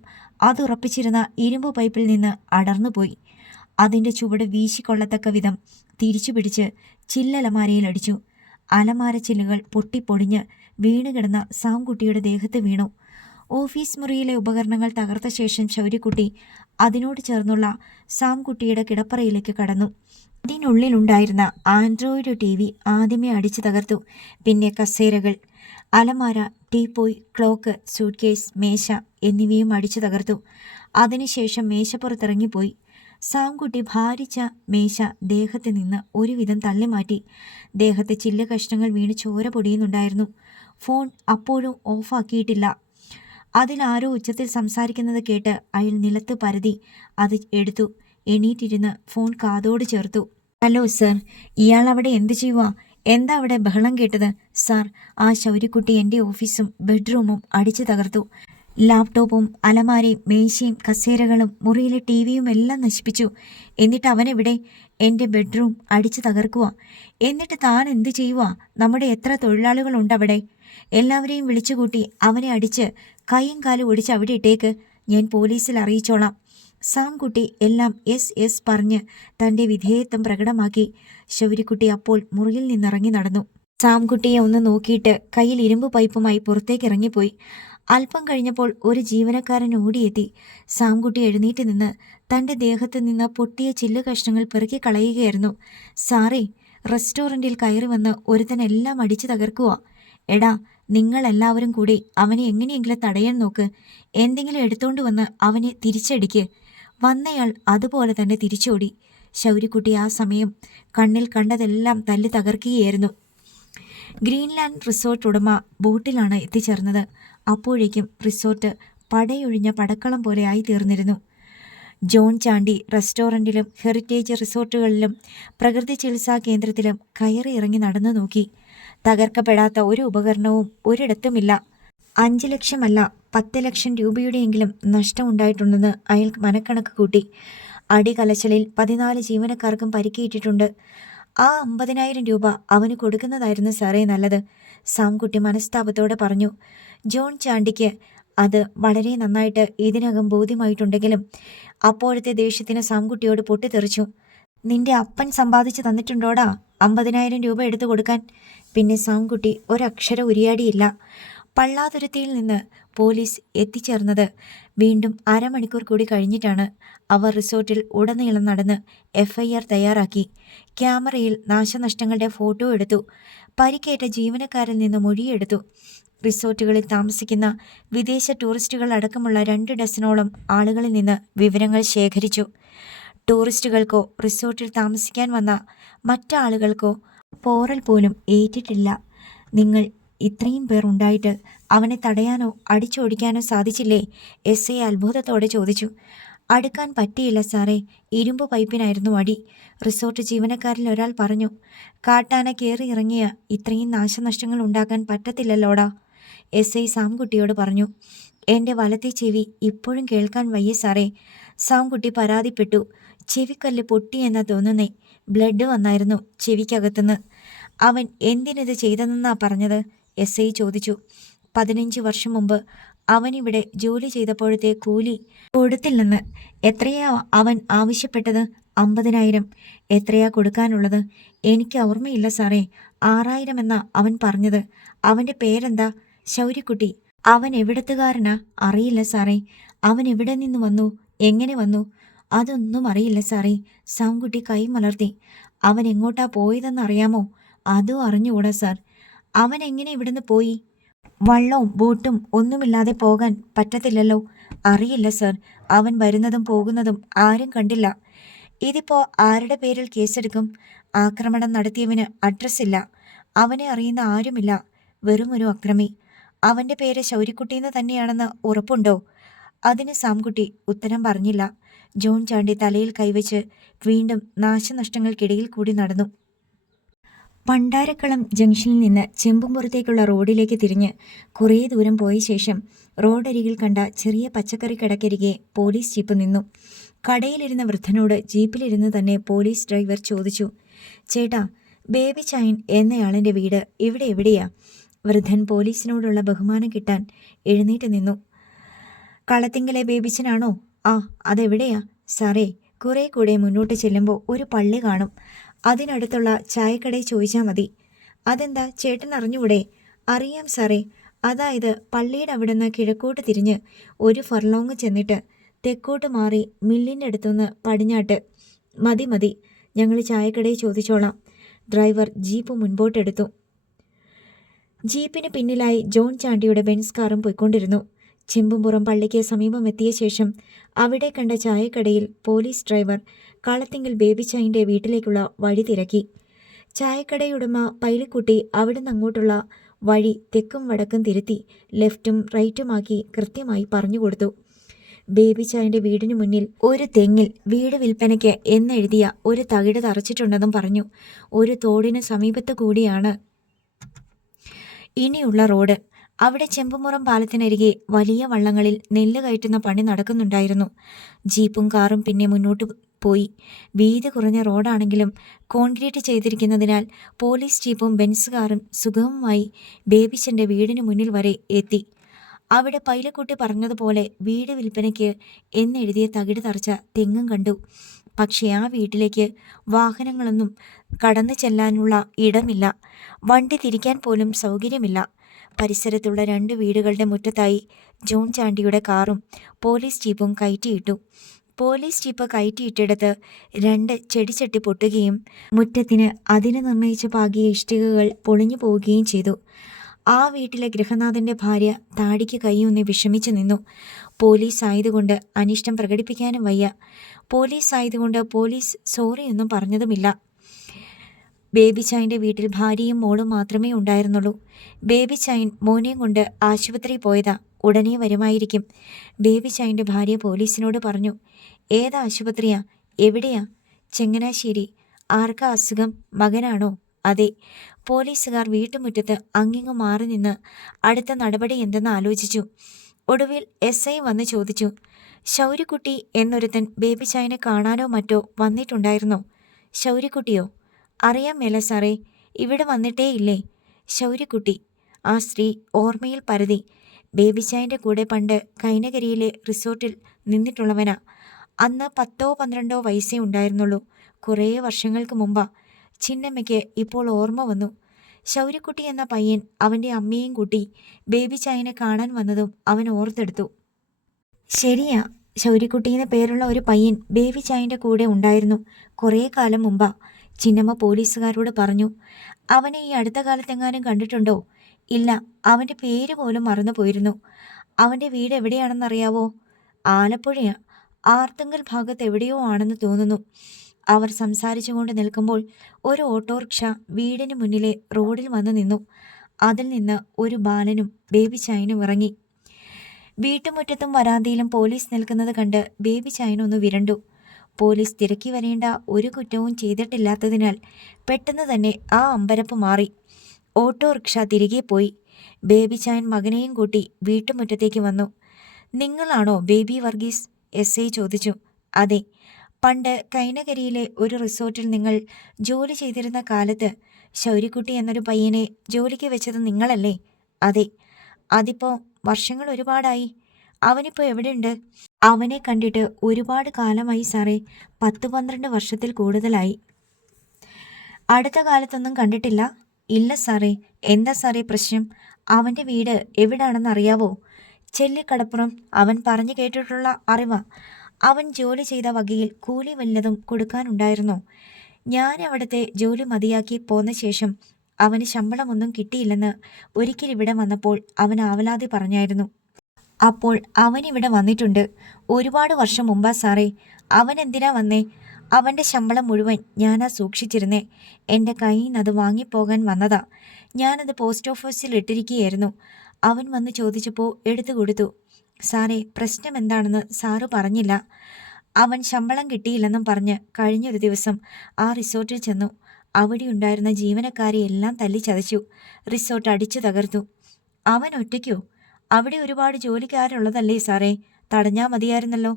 അതുറപ്പിച്ചിരുന്ന ഇരുമ്പ് പൈപ്പിൽ നിന്ന് അടർന്നുപോയി. അതിൻ്റെ ചുവട് വീശിക്കൊള്ളത്തക്ക വിധം തിരിച്ചു പിടിച്ച് ചില്ലലമാരയിൽ അടിച്ചു. അലമാര ചില്ലുകൾ പൊട്ടിപ്പൊടിഞ്ഞ് വീണുകിടന്ന സാംകുട്ടിയുടെ ദേഹത്ത് വീണു. ഓഫീസ് മുറിയിലെ ഉപകരണങ്ങൾ തകർത്ത ശേഷം ശൗര്യക്കുട്ടി അതിനോട് ചേർന്നുള്ള സാംകുട്ടിയുടെ കിടപ്പറയിലേക്ക് കടന്നു. അതിനുള്ളിലുണ്ടായിരുന്ന ആൻഡ്രോയിഡ് TV ആദ്യമേ അടിച്ചു തകർത്തു. പിന്നെ കസേരകൾ, അലമാര, ടീപ്പോയ്, ക്ലോക്ക്, സൂട്ട്കേസ്, മേശ എന്നിവയും അടിച്ചു തകർത്തു. അതിനുശേഷം മേശപ്പുറത്തിറങ്ങിപ്പോയി. സാംകുട്ടി ഭാരിച്ച മേശ ദേഹത്ത് നിന്ന് ഒരുവിധം തള്ളിമാറ്റി. ദേഹത്ത് ചില്ല കഷ്ണങ്ങൾ വീണ് ചോര പൊടിയുന്നുണ്ടായിരുന്നു. ഫോൺ അപ്പോഴും ഓഫാക്കിയിട്ടില്ല. അതിലാരോ ഉച്ചത്തിൽ സംസാരിക്കുന്നത് കേട്ട് അയാൾ നിലത്ത് പരതി അത് എടുത്തു. എണീറ്റിരുന്ന് ഫോൺ കാതോട് ചേർത്തു. ഹലോ സർ, ഇയാൾ അവിടെ എന്ത് ചെയ്യുക? എന്താ അവിടെ ബഹളം കേട്ടത്? സാർ, ആ ശൗര്യക്കുട്ടി എൻ്റെ ഓഫീസും ബെഡ്റൂമും അടിച്ചു തകർത്തു. ലാപ്ടോപ്പും അലമാരയും മേശയും കസേരകളും മുറിയിലെ TVയും എല്ലാം നശിപ്പിച്ചു. എന്നിട്ട് അവനെവിടെ? എൻ്റെ ബെഡ്റൂം അടിച്ചു തകർക്കുക. എന്നിട്ട് താൻ എന്തു ചെയ്യുക? നമ്മുടെ എത്ര തൊഴിലാളികളുണ്ട് അവിടെ? എല്ലാവരെയും വിളിച്ചുകൂട്ടി അവനെ അടിച്ച് കൈയും കാലും ഒടിച്ച് അവിടെ ഇട്ടേക്ക്. ഞാൻ പോലീസിൽ അറിയിച്ചോളാം. സാംകുട്ടി എല്ലാം എസ് പറഞ്ഞ് തൻ്റെ വിധേയത്വം പ്രകടമാക്കി. ശൗര്യക്കുട്ടി അപ്പോൾ മുറിയിൽ നിന്നിറങ്ങി നടന്നു. സാംകുട്ടിയെ ഒന്ന് നോക്കിയിട്ട് കയ്യിൽ ഇരുമ്പ് പൈപ്പുമായി പുറത്തേക്ക് ഇറങ്ങിപ്പോയി. അല്പം കഴിഞ്ഞപ്പോൾ ഒരു ജീവനക്കാരൻ ഓടിയെത്തി. സാംകുട്ടി എഴുന്നേറ്റ് നിന്ന് തൻ്റെ ദേഹത്ത് നിന്ന് പൊട്ടിയ ചില്ല് കഷ്ണങ്ങൾ പെറുക്കി കളയുകയായിരുന്നു. സാറേ, റെസ്റ്റോറൻറ്റിൽ കയറി വന്ന് ഒരുത്തനെല്ലാം അടിച്ചു തകർക്കുക. എടാ, നിങ്ങളെല്ലാവരും കൂടി അവനെ എങ്ങനെയെങ്കിലും തടയാൻ നോക്ക്. എന്തെങ്കിലും എടുത്തോണ്ട് വന്ന് അവനെ തിരിച്ചടിക്ക്. വന്നയാൾ അതുപോലെ തന്നെ തിരിച്ചോടി. ശൗര്യക്കുട്ടി ആ സമയം കണ്ണിൽ കണ്ടതെല്ലാം തല്ലി തകർക്കുകയായിരുന്നു. ഗ്രീൻലാൻഡ് റിസോർട്ട് ഉടമ ബോട്ടിലാണ് എത്തിച്ചേർന്നത്. അപ്പോഴേക്കും റിസോർട്ട് പടയൊഴിഞ്ഞ പടക്കളം പോലെ ആയി തീർന്നിരുന്നു. ജോൺ ചാണ്ടി റെസ്റ്റോറൻറ്റിലും ഹെറിറ്റേജ് റിസോർട്ടുകളിലും പ്രകൃതി ചികിത്സാ കേന്ദ്രത്തിലും കയറി ഇറങ്ങി നടന്നു നോക്കി. തകർക്കപ്പെടാത്ത ഒരു ഉപകരണവും ഒരിടത്തുമില്ല. 5 ലക്ഷമല്ല 10 ലക്ഷം രൂപയുടെയെങ്കിലും നഷ്ടമുണ്ടായിട്ടുണ്ടെന്ന് അയാൾ മനക്കണക്ക് കൂട്ടി. അടികലശലിൽ 14 ജീവനക്കാർക്കും പരിക്കേറ്റിട്ടുണ്ട്. ആ 50,000 രൂപ അവന് കൊടുക്കുന്നതായിരുന്നു സാറേ നല്ലത്, സാംകുട്ടി മനസ്താപത്തോടെ പറഞ്ഞു. ജോൺ ചാണ്ടിക്ക് അത് വളരെ നന്നായിട്ട് ഇതിനകം ബോധ്യമായിട്ടുണ്ടെങ്കിലും അപ്പോഴത്തെ ദേഷ്യത്തിന് സാംകുട്ടിയോട് പൊട്ടിത്തെറിച്ചു. നിന്റെ അപ്പൻ സമ്പാദിച്ചു തന്നിട്ടുണ്ടോടാ 50,000 രൂപ എടുത്തു കൊടുക്കാൻ? പിന്നെ സാംകുട്ടി ഒരക്ഷരം ഉരിയാടിയില്ല. പള്ളാതുരുത്തിയിൽ നിന്ന് പോലീസ് എത്തിച്ചേർന്നത് വീണ്ടും അരമണിക്കൂർ കൂടി കഴിഞ്ഞിട്ടാണ്. അവർ റിസോർട്ടിൽ ഉടനീളം നടന്ന് FIR തയ്യാറാക്കി. ക്യാമറയിൽ നാശനഷ്ടങ്ങളുടെ ഫോട്ടോ എടുത്തു. പരിക്കേറ്റ ജീവനക്കാരിൽ നിന്ന് മൊഴിയെടുത്തു. റിസോർട്ടുകളിൽ താമസിക്കുന്ന വിദേശ ടൂറിസ്റ്റുകൾ അടക്കമുള്ള 2 ഡസനോളം ആളുകളിൽ നിന്ന് വിവരങ്ങൾ ശേഖരിച്ചു. ടൂറിസ്റ്റുകൾക്കോ റിസോർട്ടിൽ താമസിക്കാൻ വന്ന മറ്റാളുകൾക്കോ പോറൽ പോലും ഏറ്റിട്ടില്ല. നിങ്ങൾ ഇത്രയും പേർ ഉണ്ടായിട്ട് അവനെ തടയാനോ അടിച്ചോടിക്കാനോ സാധിച്ചില്ലേ? SI അത്ഭുതത്തോടെ ചോദിച്ചു. അടുക്കാൻ പറ്റിയില്ല സാറേ, ഇരുമ്പ് പൈപ്പിനായിരുന്നു അടി, റിസോർട്ട് ജീവനക്കാരിൽ ഒരാൾ പറഞ്ഞു. കാട്ടാന കയറി ഇറങ്ങിയ ഇത്രയും നാശനഷ്ടങ്ങൾ ഉണ്ടാക്കാൻ പറ്റത്തില്ലല്ലോടാ, SI സാംകുട്ടിയോട് പറഞ്ഞു. എൻ്റെ വലത്തെ ചെവി ഇപ്പോഴും കേൾക്കാൻ വയ്യ സാറേ, സാംകുട്ടി പരാതിപ്പെട്ടു. ചെവിക്കല്ല് പൊട്ടിയെന്നാ തോന്നുന്നേ, ബ്ലഡ് വന്നായിരുന്നു ചെവിക്കകത്തുനിന്ന്. അവൻ എന്തിനിത് ചെയ്തതെന്നാ പറഞ്ഞത്? SI ചോദിച്ചു. 15 വർഷം മുമ്പ് അവനിവിടെ ജോലി ചെയ്തപ്പോഴത്തെ കൂലി കൊടുത്തില്ലെന്ന്. എത്രയാ അവൻ ആവശ്യപ്പെട്ടത്? 50,000. എത്രയാ കൊടുക്കാനുള്ളത്? എനിക്ക് ഓർമ്മയില്ല സാറേ, 6,000 എന്നാ അവൻ പറഞ്ഞത്. അവൻ്റെ പേരെന്താ? ശൗര്യക്കുട്ടി. അവൻ എവിടത്തുകാരനാ? അറിയില്ല സാറേ. അവൻ എവിടെ നിന്ന് വന്നു? എങ്ങനെ വന്നു? അതൊന്നും അറിയില്ല സാറേ. സാംകുട്ടി കൈ മലർത്തി. അവൻ എങ്ങോട്ടാ പോയതെന്നറിയാമോ? അതും അറിഞ്ഞുകൂടാ സാർ. അവൻ എങ്ങനെ ഇവിടുന്ന് പോയി? വള്ളവും ബോട്ടും ഒന്നുമില്ലാതെ പോകാൻ പറ്റത്തില്ലല്ലോ. അറിയില്ല സാർ. അവൻ വരുന്നതും പോകുന്നതും ആരും കണ്ടില്ല. ഇതിപ്പോൾ ആരുടെ പേരിൽ കേസെടുക്കും? ആക്രമണം നടത്തിയവന് അഡ്രസ്സില്ല, അവനെ അറിയുന്ന ആരുമില്ല, വെറും ഒരു അക്രമി. അവൻ്റെ പേര് ശൗര്യക്കുട്ടിയെന്ന് തന്നെയാണെന്ന് ഉറപ്പുണ്ടോ? അതിന് സാംകുട്ടി ഉത്തരം പറഞ്ഞില്ല. ജോൺ ചാണ്ടി തലയിൽ കൈവച്ച് വീണ്ടും നാശനഷ്ടങ്ങൾക്കിടയിൽ കൂടി നടന്നു. പണ്ടാരക്കളം ജംഗ്ഷനിൽ നിന്ന് ചെമ്പുംപുറത്തേക്കുള്ള റോഡിലേക്ക് തിരിഞ്ഞ് കുറേ ദൂരം പോയ ശേഷം റോഡരികിൽ കണ്ട ചെറിയ പച്ചക്കറി കടക്കരികെ പോലീസ് ജീപ്പ് നിന്നു. കടയിലിരുന്ന വൃദ്ധനോട് ജീപ്പിലിരുന്ന് തന്നെ പോലീസ് ഡ്രൈവർ ചോദിച്ചു. ചേട്ടാ, ബേബി ചൈൻ എന്നയാളിൻ്റെ വീട് ഇവിടെ എവിടെയാ? വൃദ്ധൻ പോലീസിനോടുള്ള ബഹുമാനം കിട്ടാൻ എഴുന്നേറ്റ് നിന്നു. കളത്തിങ്കലെ ബേബിച്ചനാണോ? ആ, അതെവിടെയാ? സാറേ, കുറേ കൂടെ മുന്നോട്ട് ചെല്ലുമ്പോൾ ഒരു പള്ളി കാണും, അതിനടുത്തുള്ള ചായക്കടയിൽ ചോദിച്ചാൽ മതി. അതെന്താ, ചേട്ടൻ അറിഞ്ഞുകൂടെ? അറിയാം സാറേ. അതായത് പള്ളിയുടെ അവിടെ നിന്ന് കിഴക്കോട്ട് തിരിഞ്ഞ് 1 ഫർലോങ് ചെന്നിട്ട് തെക്കോട്ട് മാറി മില്ലിൻ്റെ അടുത്തുനിന്ന് പടിഞ്ഞാട്ട്. മതി മതി, ഞങ്ങൾ ചായക്കടയിൽ ചോദിച്ചോളാം. Driver jeep മുൻപോട്ടെടുത്തു. ജീപ്പിന് പിന്നിലായി ജോൺ ചാണ്ടിയുടെ ബെൻസ് കാറും പോയിക്കൊണ്ടിരുന്നു. ചെമ്പുംപുറം പള്ളിക്ക് സമീപം എത്തിയ ശേഷം അവിടെ കണ്ട ചായക്കടയിൽ പോലീസ് ഡ്രൈവർ കളത്തിങ്കൽ ബേബി ചൈൻ്റെ വീട്ടിലേക്കുള്ള വഴി തിരക്കി. ചായക്കടയുടമ പൈലിക്കുട്ടി അവിടെ നിന്ന് അങ്ങോട്ടുള്ള വഴി തെക്കും വടക്കും തിരുത്തി ലെഫ്റ്റും റൈറ്റുമാക്കി കൃത്യമായി പറഞ്ഞുകൊടുത്തു. ബേബി ചൈൻ്റെ വീടിന് മുന്നിൽ ഒരു തെങ്ങിൽ വീട് വിൽപ്പനയ്ക്ക് എന്നെഴുതിയ ഒരു തകിട് തറച്ചിട്ടുണ്ടെന്നും പറഞ്ഞു. ഒരു തോടിന് സമീപത്ത് കൂടിയാണ് ഇനിയുള്ള റോഡ്. അവിടെ ചെമ്പുമുറം പാലത്തിനരികെ വലിയ വള്ളങ്ങളിൽ നെല്ല് കയറ്റുന്ന പണി നടക്കുന്നുണ്ടായിരുന്നു. ജീപ്പും കാറും പിന്നെ മുന്നോട്ട് പോയി. വീതി കുറഞ്ഞ റോഡാണെങ്കിലും കോൺക്രീറ്റ് ചെയ്തിരിക്കുന്നതിനാൽ പോലീസ് ജീപ്പും ബെൻസ് കാറും സുഗമമായി ബേബിച്ചൻ്റെ വീടിന് മുന്നിൽ വരെ എത്തി. അവിടെ പൈലക്കുട്ടി പറഞ്ഞതുപോലെ വീട് വിൽപ്പനയ്ക്ക് എന്നെഴുതിയ തകിട് തറച്ച തെങ്ങും കണ്ടു. പക്ഷേ ആ വീട്ടിലേക്ക് വാഹനങ്ങളൊന്നും കടന്നു ചെല്ലാനുള്ള ഇടമില്ല. വണ്ടി തിരിക്കാൻ പോലും സൗകര്യമില്ല. പരിസരത്തുള്ള 2 വീടുകളുടെ മുറ്റത്തായി ജോൺ ചാണ്ടിയുടെ കാറും പോലീസ് ജീപ്പും കയറ്റിയിട്ടു. പോലീസ് ജീപ്പ് കയറ്റിയിട്ടിടത്ത് 2 ചെടിച്ചട്ടി പൊട്ടുകയും മുറ്റത്തിന് അതിന് നിർണയിച്ച പാകിയ ഇഷ്ടികകൾ പൊളിഞ്ഞു പോവുകയും ചെയ്തു. ആ വീട്ടിലെ ഗൃഹനാഥൻ്റെ ഭാര്യ താടിക്ക് കൈയൂന്നി വിഷമിച്ചു നിന്നു. പോലീസ് ആയതുകൊണ്ട് അനിഷ്ടം പ്രകടിപ്പിക്കാനും വയ്യ. പോലീസ് ആയതുകൊണ്ട് പോലീസ് സോറിയൊന്നും പറഞ്ഞതുമില്ല. ബേബി ചൈൻ്റെ വീട്ടിൽ ഭാര്യയും മോളും മാത്രമേ ഉണ്ടായിരുന്നുള്ളൂ. ബേബി ചൈൻ മോനെയും കൊണ്ട് ആശുപത്രിയിൽ പോയതാ, ഉടനെ വരുമായിരിക്കും. ബേബി ചൈൻ്റെ ഭാര്യ പോലീസിനോട് പറഞ്ഞു. ഏതാ ആശുപത്രിയാ? എവിടെയാ? ചങ്ങനാശ്ശേരി. ആർക്കാ അസുഖം? മകനാണോ? അതെ. പോലീസുകാർ വീട്ടുമുറ്റത്ത് അങ്ങിങ്ങും മാറി നിന്ന് അടുത്ത നടപടി എന്തെന്ന് ആലോചിച്ചു. ഒടുവിൽ SI വന്ന് ചോദിച്ചു. ശൗര്യക്കുട്ടി എന്നൊരുത്തൻ ബേബി ചൈനെ കാണാനോ മറ്റോ വന്നിട്ടുണ്ടായിരുന്നോ? ശൗര്യക്കുട്ടിയോ? അറിയാൻ മേല സാറേ, ഇവിടെ വന്നിട്ടേ ഇല്ലേ. ശൗര്യക്കുട്ടി. ആ സ്ത്രീ ഓർമ്മയിൽ പരതി. ബേബി ചൈൻ്റെ കൂടെ പണ്ട് കൈനകരിയിലെ റിസോർട്ടിൽ നിന്നിട്ടുള്ളവനാ. അന്ന് 10-12 വയസ്സേ ഉണ്ടായിരുന്നുള്ളൂ. കുറേ വർഷങ്ങൾക്ക് മുമ്പാ. ചിന്നമ്മയ്ക്ക് ഇപ്പോൾ ഓർമ്മ വന്നു. ശൗര്യക്കുട്ടി എന്ന പയ്യൻ അവൻ്റെ അമ്മയെയും കൂട്ടി ബേബി ചൈനെ കാണാൻ വന്നതും അവൻ ഓർത്തെടുത്തു. ശരിയാ, ശൗര്യക്കുട്ടിയെന്ന് പേരുള്ള ഒരു പയ്യൻ ബേബി ചൈൻ്റെ കൂടെ ഉണ്ടായിരുന്നു. കുറേ കാലം മുമ്പാ. ചിന്നമ്മ പോലീസുകാരോട് പറഞ്ഞു. അവനെ ഈ അടുത്ത കാലത്തെങ്ങാനും കണ്ടിട്ടുണ്ടോ? ഇല്ല, അവൻ്റെ പേര് പോലും മറന്നു പോയിരുന്നു. അവൻ്റെ വീട് എവിടെയാണെന്നറിയാവോ? ആലപ്പുഴയാ. ആർത്തുങ്കൽ ഭാഗത്ത് എവിടെയോ ആണെന്ന് തോന്നുന്നു. അവർ സംസാരിച്ചുകൊണ്ട് നിൽക്കുമ്പോൾ ഒരു ഓട്ടോറിക്ഷ വീടിന് മുന്നിലെ റോഡിൽ വന്ന് നിന്നു. അതിൽ നിന്ന് ഒരു ബാലനും ബേബി ചായനും ഇറങ്ങി. വീട്ടുമുറ്റത്തും വരാന്തയിലും പോലീസ് നിൽക്കുന്നത് കണ്ട് ബേബി ചായനൊന്ന് വിരണ്ടു. പോലീസ് തിരക്കി വരേണ്ട ഒരു കുറ്റവും ചെയ്തിട്ടില്ലാത്തതിനാൽ പെട്ടെന്ന് തന്നെ ആ അമ്പരപ്പ് മാറി. ഓട്ടോറിക്ഷ തിരികെ പോയി. ബേബി ചായൻ മകനെയും കൂട്ടി വീട്ടുമുറ്റത്തേക്ക് വന്നു. നിങ്ങളാണോ ബേബി വർഗീസ്? SI ചോദിച്ചു. അതെ. പണ്ട് കൈനകരിയിലെ ഒരു റിസോർട്ടിൽ നിങ്ങൾ ജോലി ചെയ്തിരുന്ന കാലത്ത് ശൗര്യക്കുട്ടി എന്നൊരു പയ്യനെ ജോലിക്ക് വെച്ചത് നിങ്ങളല്ലേ? അതെ. അതിപ്പോ വർഷങ്ങൾ ഒരുപാടായി. അവനിപ്പോ എവിടെയുണ്ട്? അവനെ കണ്ടിട്ട് ഒരുപാട് കാലമായി സാറേ. 10-12 വർഷത്തിൽ കൂടുതലായി. അടുത്ത കാലത്തൊന്നും കണ്ടിട്ടില്ല? ഇല്ല സാറേ. എന്താ സാറേ പ്രശ്നം? അവൻ്റെ വീട് എവിടാണെന്ന് അറിയാവോ? ചെല്ലിക്കടപ്പുറം. അവൻ പറഞ്ഞു കേട്ടിട്ടുള്ള അറിവാ. അവൻ ജോലി ചെയ്ത വകയിൽ കൂലി വല്ലതും കൊടുക്കാനുണ്ടായിരുന്നോ? ഞാൻ അവിടുത്തെ ജോലി മതിയാക്കി പോന്ന ശേഷം അവന് ശമ്പളമൊന്നും കിട്ടിയില്ലെന്ന് ഒരിക്കൽ ഇവിടെ വന്നപ്പോൾ അവൻ ആവലാതി പറഞ്ഞായിരുന്നു. അപ്പോൾ അവനിവിടെ വന്നിട്ടുണ്ട്. ഒരുപാട് വർഷം മുമ്പാ സാറേ. അവൻ എന്തിനാ വന്നേ? അവൻ്റെ ശമ്പളം മുഴുവൻ ഞാനാ സൂക്ഷിച്ചിരുന്നേ. എൻ്റെ കയ്യിൽ നിന്ന് അത് വാങ്ങിപ്പോകാൻ വന്നതാ. ഞാനത് പോസ്റ്റ് ഓഫീസിൽ ഇട്ടിരിക്കുകയായിരുന്നു. അവൻ വന്ന് ചോദിച്ചപ്പോൾ എടുത്തു കൊടുത്തു. സാറേ, പ്രശ്നം എന്താണെന്ന് സാറ് പറഞ്ഞില്ല. അവൻ ശമ്പളം കിട്ടിയില്ലെന്നും പറഞ്ഞ് കഴിഞ്ഞൊരു ദിവസം ആ റിസോർട്ടിൽ ചെന്നു. അവിടെ ഉണ്ടായിരുന്ന ജീവനക്കാരെ എല്ലാം തല്ലിച്ചതച്ചു. റിസോർട്ട് അടിച്ചു തകർത്തു. അവൻ ഒറ്റയ്ക്കോ? അവിടെ ഒരുപാട് ജോലിക്കാരുള്ളതല്ലേ സാറേ. തടഞ്ഞാൽ മതിയായിരുന്നല്ലോ.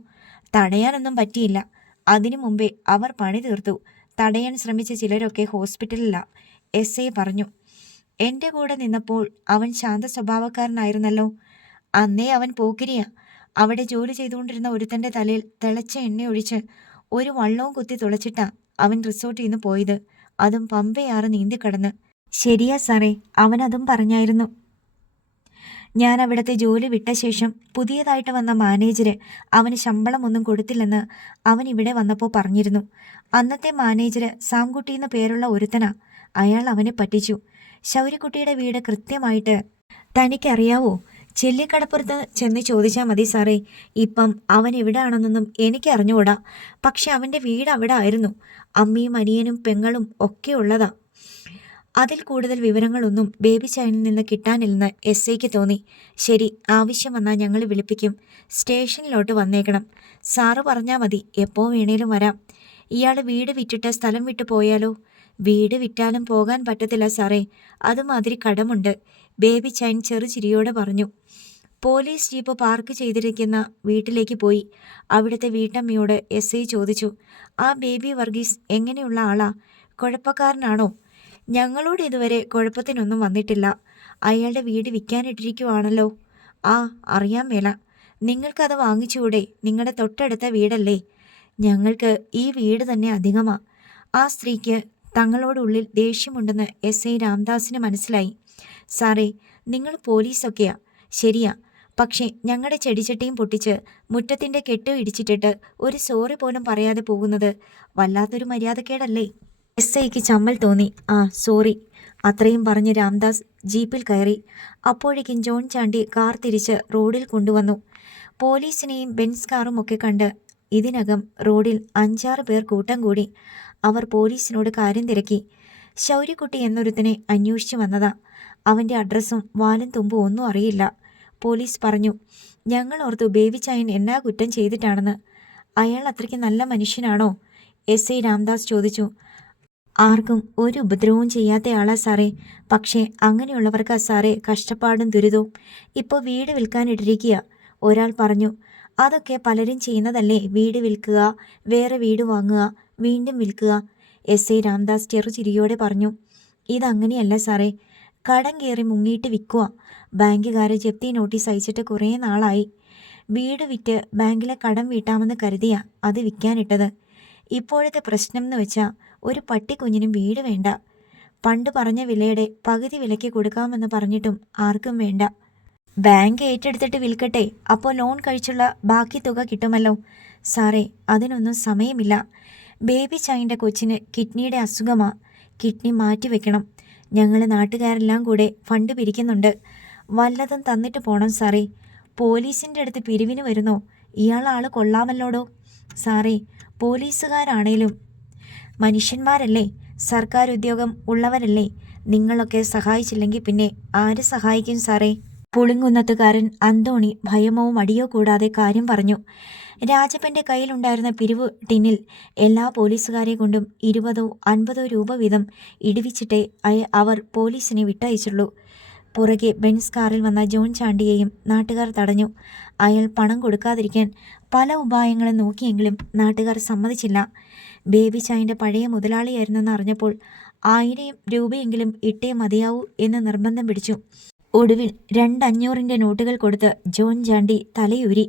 തടയാനൊന്നും പറ്റിയില്ല. അതിനു മുമ്പേ അവർ പണി തീർത്തു. തടയാൻ ശ്രമിച്ച ചിലരൊക്കെ ഹോസ്പിറ്റലിലാ, SI പറഞ്ഞു. എൻ്റെ കൂടെ നിന്നപ്പോൾ അവൻ ശാന്ത സ്വഭാവക്കാരനായിരുന്നല്ലോ. അന്നേ അവൻ പോക്കിരിയാ. അവിടെ ജോലി ചെയ്തുകൊണ്ടിരുന്ന ഒരുത്തൻ്റെ തലയിൽ തിളച്ച എണ്ണയൊഴിച്ച് ഒരു വള്ളവും കുത്തി തുളച്ചിട്ടാ അവൻ റിസോർട്ടിൽ നിന്ന് പോയത്. അതും പമ്പയാറ് നീന്തിക്കടന്ന്. ശരിയാ സാറേ, അവനതും പറഞ്ഞായിരുന്നു. ഞാൻ അവിടുത്തെ ജോലി വിട്ട ശേഷം പുതിയതായിട്ട് വന്ന മാനേജര് അവന് ശമ്പളമൊന്നും കൊടുത്തില്ലെന്ന് അവൻ ഇവിടെ വന്നപ്പോൾ പറഞ്ഞിരുന്നു. അന്നത്തെ മാനേജര് സാംകുട്ടി എന്ന് പേരുള്ള ഒരുത്തനാ. അയാൾ അവനെ പറ്റിച്ചു. ശൗര്യക്കുട്ടിയുടെ വീട് കൃത്യമായിട്ട് തനിക്കറിയാവോ? ചെല്ലിക്കടപ്പുറത്ത് ചെന്ന് ചോദിച്ചാൽ മതി സാറേ. ഇപ്പം അവൻ എവിടെയാണെന്നൊന്നും എനിക്ക് അറിഞ്ഞുകൂടാ. പക്ഷെ അവൻ്റെ വീട് അവിടെ ആയിരുന്നു. അമ്മയും അനിയനും പെങ്ങളും ഒക്കെ ഉള്ളതാ. അതിൽ കൂടുതൽ വിവരങ്ങളൊന്നും ബേബി ചായനിൽ നിന്ന് കിട്ടാനില്ലെന്ന് SIക്ക് തോന്നി. ശരി, ആവശ്യം വന്നാൽ ഞങ്ങൾ വിളിപ്പിക്കും. സ്റ്റേഷനിലോട്ട് വന്നേക്കണം. സാറ് പറഞ്ഞാൽ മതി, എപ്പോൾ വേണേലും വരാം. ഇയാൾ വീട് വിറ്റിട്ട് സ്ഥലം വിട്ടു പോയാലോ? വീട് വിറ്റാലും പോകാൻ പറ്റത്തില്ല സാറേ. അതുമാതിരി കടമുണ്ട്. ബേബി ചൈൻ ചെറുചിരിയോടെ പറഞ്ഞു. പോലീസ് ജീപ്പ് പാർക്ക് ചെയ്തിരിക്കുന്ന വീട്ടിലേക്ക് പോയി. അവിടുത്തെ വീട്ടമ്മയോട് SI ചോദിച്ചു. ആ ബേബി വർഗീസ് എങ്ങനെയുള്ള ആളാ? കുഴപ്പക്കാരനാണോ? ഞങ്ങളോട് ഇതുവരെ കുഴപ്പത്തിനൊന്നും വന്നിട്ടില്ല. അയാളുടെ വീട് വിൽക്കാനിട്ടിരിക്കുവാണല്ലോ. ആ, അറിയാൻ മേല. നിങ്ങൾക്കത് വാങ്ങിച്ചുകൂടെ? നിങ്ങളുടെ തൊട്ടടുത്ത വീടല്ലേ. ഞങ്ങൾക്ക് ഈ വീട് തന്നെ അധികമാ. ആ സ്ത്രീക്ക് തങ്ങളോടുള്ളിൽ ദേഷ്യമുണ്ടെന്ന് SI രാംദാസിന് മനസ്സിലായി. സാറേ, നിങ്ങൾ പോലീസൊക്കെയാ, ശരിയാ. പക്ഷേ ഞങ്ങളുടെ ചെടിച്ചട്ടിയും പൊട്ടിച്ച് മുറ്റത്തിൻ്റെ കെട്ട് ഇടിച്ചിട്ടിട്ട് ഒരു സോറി പോലും പറയാതെ പോകുന്നത് വല്ലാത്തൊരു മര്യാദക്കേടല്ലേ? SIക്ക് ചമ്മൽ തോന്നി. ആ, സോറി. അത്രയും പറഞ്ഞ് രാംദാസ് ജീപ്പിൽ കയറി. അപ്പോഴേക്കും ജോൺ ചാണ്ടി കാർ തിരിച്ച് റോഡിൽ കൊണ്ടുവന്നു. പോലീസിനെയും ബെൻസ് കാറും ഒക്കെ കണ്ട് ഇതിനകം റോഡിൽ 5-6 പേർ കൂട്ടം കൂടി. അവർ പോലീസിനോട് കാര്യം തിരക്കി. ശൗര്യക്കുട്ടി എന്നൊരുത്തനെ അന്വേഷിച്ചു വന്നതാ. അവൻ്റെ അഡ്രസ്സും വാലും തുമ്പും ഒന്നും അറിയില്ല. പോലീസ് പറഞ്ഞു. ഞങ്ങൾ ഓർത്തു ബേബി ചായൻ എന്നാ കുറ്റം ചെയ്തിട്ടാണെന്ന്. അയാൾ അത്രയ്ക്ക് നല്ല മനുഷ്യനാണോ? SI രാംദാസ് ചോദിച്ചു. ആർക്കും ഒരു ഉപദ്രവവും ചെയ്യാത്തയാളാ സാറേ. പക്ഷേ അങ്ങനെയുള്ളവർക്കാ സാറേ കഷ്ടപ്പാടും ദുരിതവും. ഇപ്പോൾ വീട് വിൽക്കാനിട്ടിരിക്കുക, ഒരാൾ പറഞ്ഞു. അതൊക്കെ പലരും ചെയ്യുന്നതല്ലേ. വീട് വിൽക്കുക, വേറെ വീട് വാങ്ങുക, വീണ്ടും വിൽക്കുക. SI രാംദാസ് ചെറുചിരിയോടെ പറഞ്ഞു. ഇതങ്ങനെയല്ല സാറേ. കടം കയറി മുങ്ങിയിട്ട് വിൽക്കുക. ബാങ്കുകാരെ ജപ്തി നോട്ടീസ് അയച്ചിട്ട് കുറേ നാളായി. വീട് വിറ്റ് ബാങ്കിലെ കടം വീട്ടാമെന്ന് കരുതിയാ അത് വിൽക്കാനിട്ടത്. ഇപ്പോഴത്തെ പ്രശ്നം എന്ന് വെച്ചാൽ ഒരു പട്ടിക്കുഞ്ഞിനും വീട് വേണ്ട. പണ്ട് പറഞ്ഞ വിലയുടെ പകുതി വിലയ്ക്ക് കൊടുക്കാമെന്ന് പറഞ്ഞിട്ടും ആർക്കും വേണ്ട. ബാങ്ക് ഏറ്റെടുത്തിട്ട് വിൽക്കട്ടെ, അപ്പോൾ ലോൺ കഴിച്ചുള്ള ബാക്കി തുക കിട്ടുമല്ലോ. സാറേ, അതിനൊന്നും സമയമില്ല. ബേബി ചൈൻ്റെ കൊച്ചിന് കിഡ്നിയുടെ അസുഖമാ. കിഡ്നി മാറ്റിവെക്കണം. ഞങ്ങൾ നാട്ടുകാരെല്ലാം കൂടെ ഫണ്ട് പിരിക്കുന്നുണ്ട്. വല്ലതും തന്നിട്ട് പോണം സാറേ. പോലീസിൻ്റെ അടുത്ത് പിരിവിന് വരുന്നോ? ഇയാളാള് കൊള്ളാമല്ലോടോ. സാറേ, പോലീസുകാരാണേലും മനുഷ്യന്മാരല്ലേ, സർക്കാർ ഉദ്യോഗം ഉള്ളവരല്ലേ. നിങ്ങളൊക്കെ സഹായിച്ചില്ലെങ്കിൽ പിന്നെ ആര് സഹായിക്കും സാറേ? പുളിങ്കുന്നത്തുകാരൻ അന്തോണി ഭയമോ മടിയോ കൂടാതെ കാര്യം പറഞ്ഞു. രാജപ്പൻ്റെ കയ്യിലുണ്ടായിരുന്ന പിരിവ് ടിന്നിൽ എല്ലാ പോലീസുകാരെ കൊണ്ടും 20-50 രൂപ വീതം ഇടിവിച്ചിട്ടേ അവർ പോലീസിനെ വിട്ടയച്ചുള്ളൂ. പുറകെ ബെൻസ് കാറിൽ വന്ന ജോൺ ചാണ്ടിയെയും നാട്ടുകാർ തടഞ്ഞു. അയാൾ പണം കൊടുക്കാതിരിക്കാൻ പല ഉപായങ്ങളും നോക്കിയെങ്കിലും നാട്ടുകാർ സമ്മതിച്ചില്ല. ബേബി ചായൻ്റെ പഴയ മുതലാളിയായിരുന്നെന്ന് അറിഞ്ഞപ്പോൾ 1000 രൂപയെങ്കിലും ഇട്ടേ മതിയാവൂ എന്ന് നിർബന്ധം പിടിച്ചു. ഒടുവിൽ 2 500-ൻ്റെ നോട്ടുകൾ കൊടുത്ത് ജോൺ ചാണ്ടി തലയൂരി.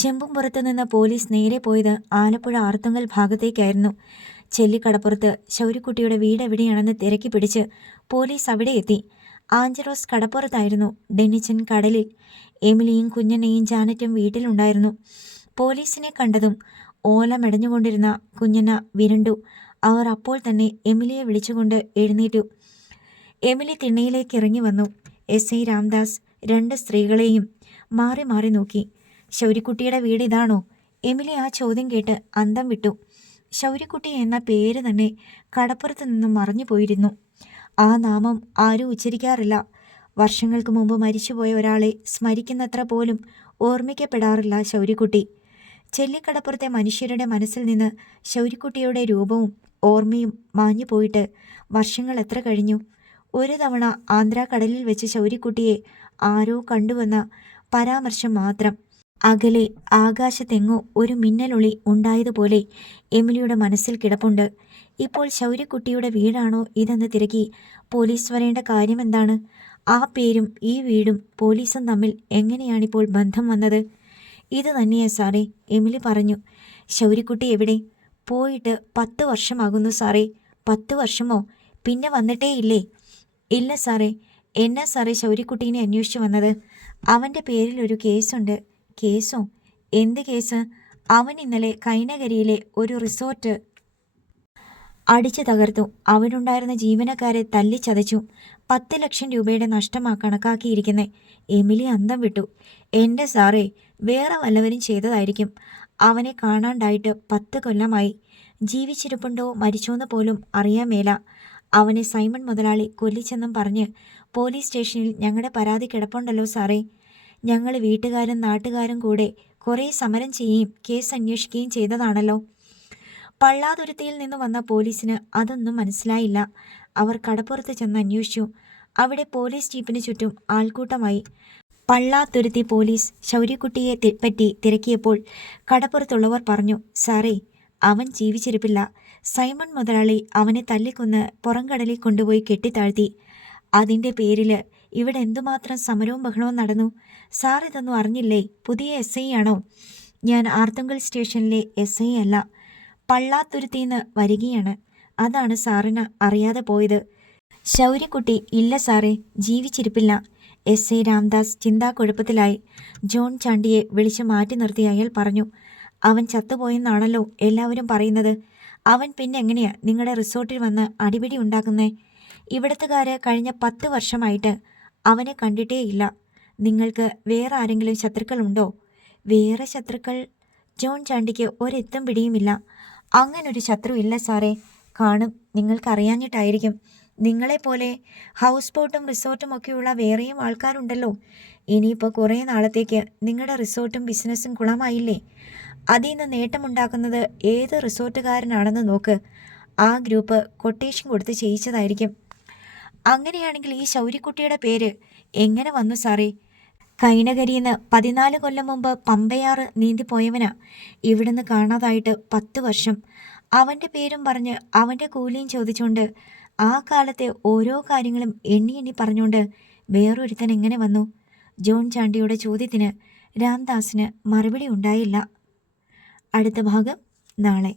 ചെമ്പും പുറത്തു നിന്ന് പോലീസ് നേരെ പോയത് ആലപ്പുഴ ആർത്തുങ്കൽ ഭാഗത്തേക്കായിരുന്നു. ചെല്ലിക്കടപ്പുറത്ത് ശൗര്യക്കുട്ടിയുടെ വീട് എവിടെയാണെന്ന് തിരക്കി പിടിച്ച് പോലീസ് അവിടെ എത്തി. ആഞ്ചലോസ് കടപ്പുറത്തായിരുന്നു. ഡെന്നിച്ചൻ കടലിൽ. എമിലിയും കുഞ്ഞനെയും ജാനറ്റും വീട്ടിലുണ്ടായിരുന്നു. പോലീസിനെ കണ്ടതും ഓല മെടഞ്ഞുകൊണ്ടിരുന്ന കുഞ്ഞന വിരണ്ടു. അവർ അപ്പോൾ തന്നെ എമിലിയെ വിളിച്ചുകൊണ്ട് എഴുന്നേറ്റു. എമിലി തിണ്ണയിലേക്ക് ഇറങ്ങി വന്നു. SI രാംദാസ് 2 സ്ത്രീകളെയും മാറി മാറി നോക്കി. ശൗര്യക്കുട്ടിയുടെ വീട് ഇതാണോ? എമിലി ആ ചോദ്യം കേട്ട് അന്തം വിട്ടു. ശൗര്യക്കുട്ടി എന്ന പേര് തന്നെ കടപ്പുറത്ത് നിന്നും മറഞ്ഞു പോയിരുന്നു. ആ നാമം ആരും ഉച്ചരിക്കാറില്ല. വർഷങ്ങൾക്ക് മുമ്പ് മരിച്ചുപോയ ഒരാളെ സ്മരിക്കുന്നത്ര പോലും ഓർമ്മിക്കപ്പെടാറില്ല ശൗര്യക്കുട്ടി. ചെല്ലിക്കടപ്പുറത്തെ മനുഷ്യരുടെ മനസ്സിൽ നിന്ന് ശൗര്യക്കുട്ടിയുടെ രൂപവും ഓർമ്മയും മാഞ്ഞു പോയിട്ട് വർഷങ്ങൾ എത്ര കഴിഞ്ഞു. ഒരു തവണ ആന്ധ്രാക്കടലിൽ വെച്ച് ശൗര്യക്കുട്ടിയെ ആരോ കണ്ടുവന്ന പരാമർശം മാത്രം. അകലെ ആകാശത്തെങ്ങോ ഒരു മിന്നലൊളി ഉണ്ടായതുപോലെ എമിലിയുടെ മനസ്സിൽ കിടപ്പുണ്ട്. ഇപ്പോൾ ശൗര്യക്കുട്ടിയുടെ വീടാണോ ഇതെന്ന് തിരക്കി പോലീസ് വരേണ്ട കാര്യമെന്താണ്? ആ പേരും ഈ വീടും പോലീസും തമ്മിൽ എങ്ങനെയാണിപ്പോൾ ബന്ധം വന്നത്? ഇത് തന്നെയാ സാറേ, എമിലി പറഞ്ഞു. ശൗര്യക്കുട്ടി എവിടെ? പോയിട്ട് 10 വർഷമാകുന്നു സാറേ. 10 വർഷമോ? പിന്നെ വന്നിട്ടേയില്ലേ? ഇല്ല സാറേ. എന്നാ സാറേ ശൗര്യക്കുട്ടീനെ അന്വേഷിച്ചു വന്നത്? അവൻ്റെ പേരിൽ ഒരു കേസുണ്ട്. കേസോ? എന്ത് കേസ്? അവൻ ഇന്നലെ കൈനകരിയിലെ ഒരു റിസോർട്ട് അടിച്ചു തകർത്തു. അവിടുണ്ടായിരുന്ന ജീവനക്കാരെ തല്ലിച്ചതച്ചു. 10 ലക്ഷം രൂപയുടെ നഷ്ടമാ കണക്കാക്കിയിരിക്കുന്നത്. എമിലി അന്തം വിട്ടു. എൻ്റെ സാറേ, വേറെ വല്ലവരും ചെയ്തതായിരിക്കും. അവനെ കാണാണ്ടായിട്ട് 10 കൊല്ലമായി. ജീവിച്ചിരിപ്പുണ്ടോ മരിച്ചോന്ന് പോലും അറിയാൻ മേല. അവനെ സൈമൺ മുതലാളി കൊല്ലിച്ചെന്നും പറഞ്ഞ് പോലീസ് സ്റ്റേഷനിൽ ഞങ്ങളുടെ പരാതി കിടപ്പുണ്ടല്ലോ സാറേ. ഞങ്ങൾ വീട്ടുകാരും നാട്ടുകാരും കൂടെ കുറേ സമരം ചെയ്യുകയും കേസ് അന്വേഷിക്കുകയും ചെയ്തതാണല്ലോ. പള്ളാതുരുത്തിയിൽ നിന്ന് വന്ന പോലീസിന് അതൊന്നും മനസ്സിലായില്ല. അവർ കടപ്പുറത്ത് ചെന്ന് അന്വേഷിച്ചു. അവിടെ പോലീസ് ജീപ്പിന് ചുറ്റും ആൾക്കൂട്ടമായി. പള്ളാത്തുരുത്തി പോലീസ് ശൗര്യക്കുട്ടിയെ പറ്റി തിരക്കിയപ്പോൾ കടപ്പുറത്തുള്ളവർ പറഞ്ഞു, സാറേ, അവൻ ജീവിച്ചിരിപ്പില്ല. സൈമൺ മുതലാളി അവനെ തല്ലിക്കൊന്ന് പുറംകടലിൽ കൊണ്ടുപോയി കെട്ടിത്താഴ്ത്തി. അതിൻ്റെ പേരിൽ ഇവിടെ എന്തുമാത്രം സമരവും ബഹളവും നടന്നു. സാർ ഇതൊന്നും അറിഞ്ഞില്ലേ? പുതിയ SI ആണോ? ഞാൻ ആർത്തുങ്കൽ സ്റ്റേഷനിലെ SI അല്ല, പള്ളാത്തുരുത്തിന്ന് വരികയാണ്. അതാണ് സാറിന് അറിയാതെ പോയത്. ശൗര്യക്കുട്ടി ഇല്ല സാറേ, ജീവിച്ചിരിപ്പില്ല. SI രാംദാസ് ചിന്താക്കുഴപ്പത്തിലായി. ജോൺ ചാണ്ടിയെ വിളിച്ചു മാറ്റി നിർത്തി അയാൾ പറഞ്ഞു, അവൻ ചത്തുപോയെന്നാണല്ലോ എല്ലാവരും പറയുന്നത്. അവൻ പിന്നെ എങ്ങനെയാ നിങ്ങളുടെ റിസോർട്ടിൽ വന്ന് അടിപിടി ഉണ്ടാക്കുന്നേ? ഇവിടത്തുകാര് കഴിഞ്ഞ 10 വർഷമായിട്ട് അവനെ കണ്ടിട്ടേയില്ല. നിങ്ങൾക്ക് വേറെ ആരെങ്കിലും ശത്രുക്കളുണ്ടോ? വേറെ ശത്രുക്കൾ? ജോൺ ചാണ്ടിക്ക് ഒരെത്തും പിടിയുമില്ല. അങ്ങനൊരു ശത്രു ഇല്ല സാറേ. കാണും, നിങ്ങൾക്കറിയാഞ്ഞിട്ടായിരിക്കും. നിങ്ങളെപ്പോലെ ഹൗസ് ബോട്ടും റിസോർട്ടും ഒക്കെയുള്ള വേറെയും ആൾക്കാരുണ്ടല്ലോ. ഇനിയിപ്പോൾ കുറേ നാളത്തേക്ക് നിങ്ങളുടെ റിസോർട്ടും ബിസിനസ്സും കുളമായില്ലേ? അതിൽ നിന്ന് നേട്ടമുണ്ടാക്കുന്നത് ഏത് റിസോർട്ടുകാരനാണെന്ന് നോക്ക്. ആ ഗ്രൂപ്പ് കൊട്ടേഷൻ കൊടുത്ത് ചെയ്യിച്ചതായിരിക്കും. അങ്ങനെയാണെങ്കിൽ ഈ ശൗര്യക്കുട്ടിയുടെ പേര് എങ്ങനെ വന്നു സാറേ? കൈനകരിന്ന് 14 കൊല്ലം മുമ്പ് പമ്പയാറ് നീന്തിപ്പോയവനാ. ഇവിടുന്ന് കാണാതായിട്ട് 10 വർഷം. അവൻ്റെ പേരും പറഞ്ഞ് അവൻ്റെ കൂലിയും ചോദിച്ചുകൊണ്ട് ആ കാലത്തെ ഓരോ കാര്യങ്ങളും എണ്ണി എണ്ണി പറഞ്ഞുകൊണ്ട് വേറൊരുത്തൻ എങ്ങനെ വന്നു? ജോൺ ചാണ്ടിയുടെ ചോദ്യത്തിന് രാംദാസിന് മറുപടി ഉണ്ടായില്ല. അടുത്ത ഭാഗം നാളെ.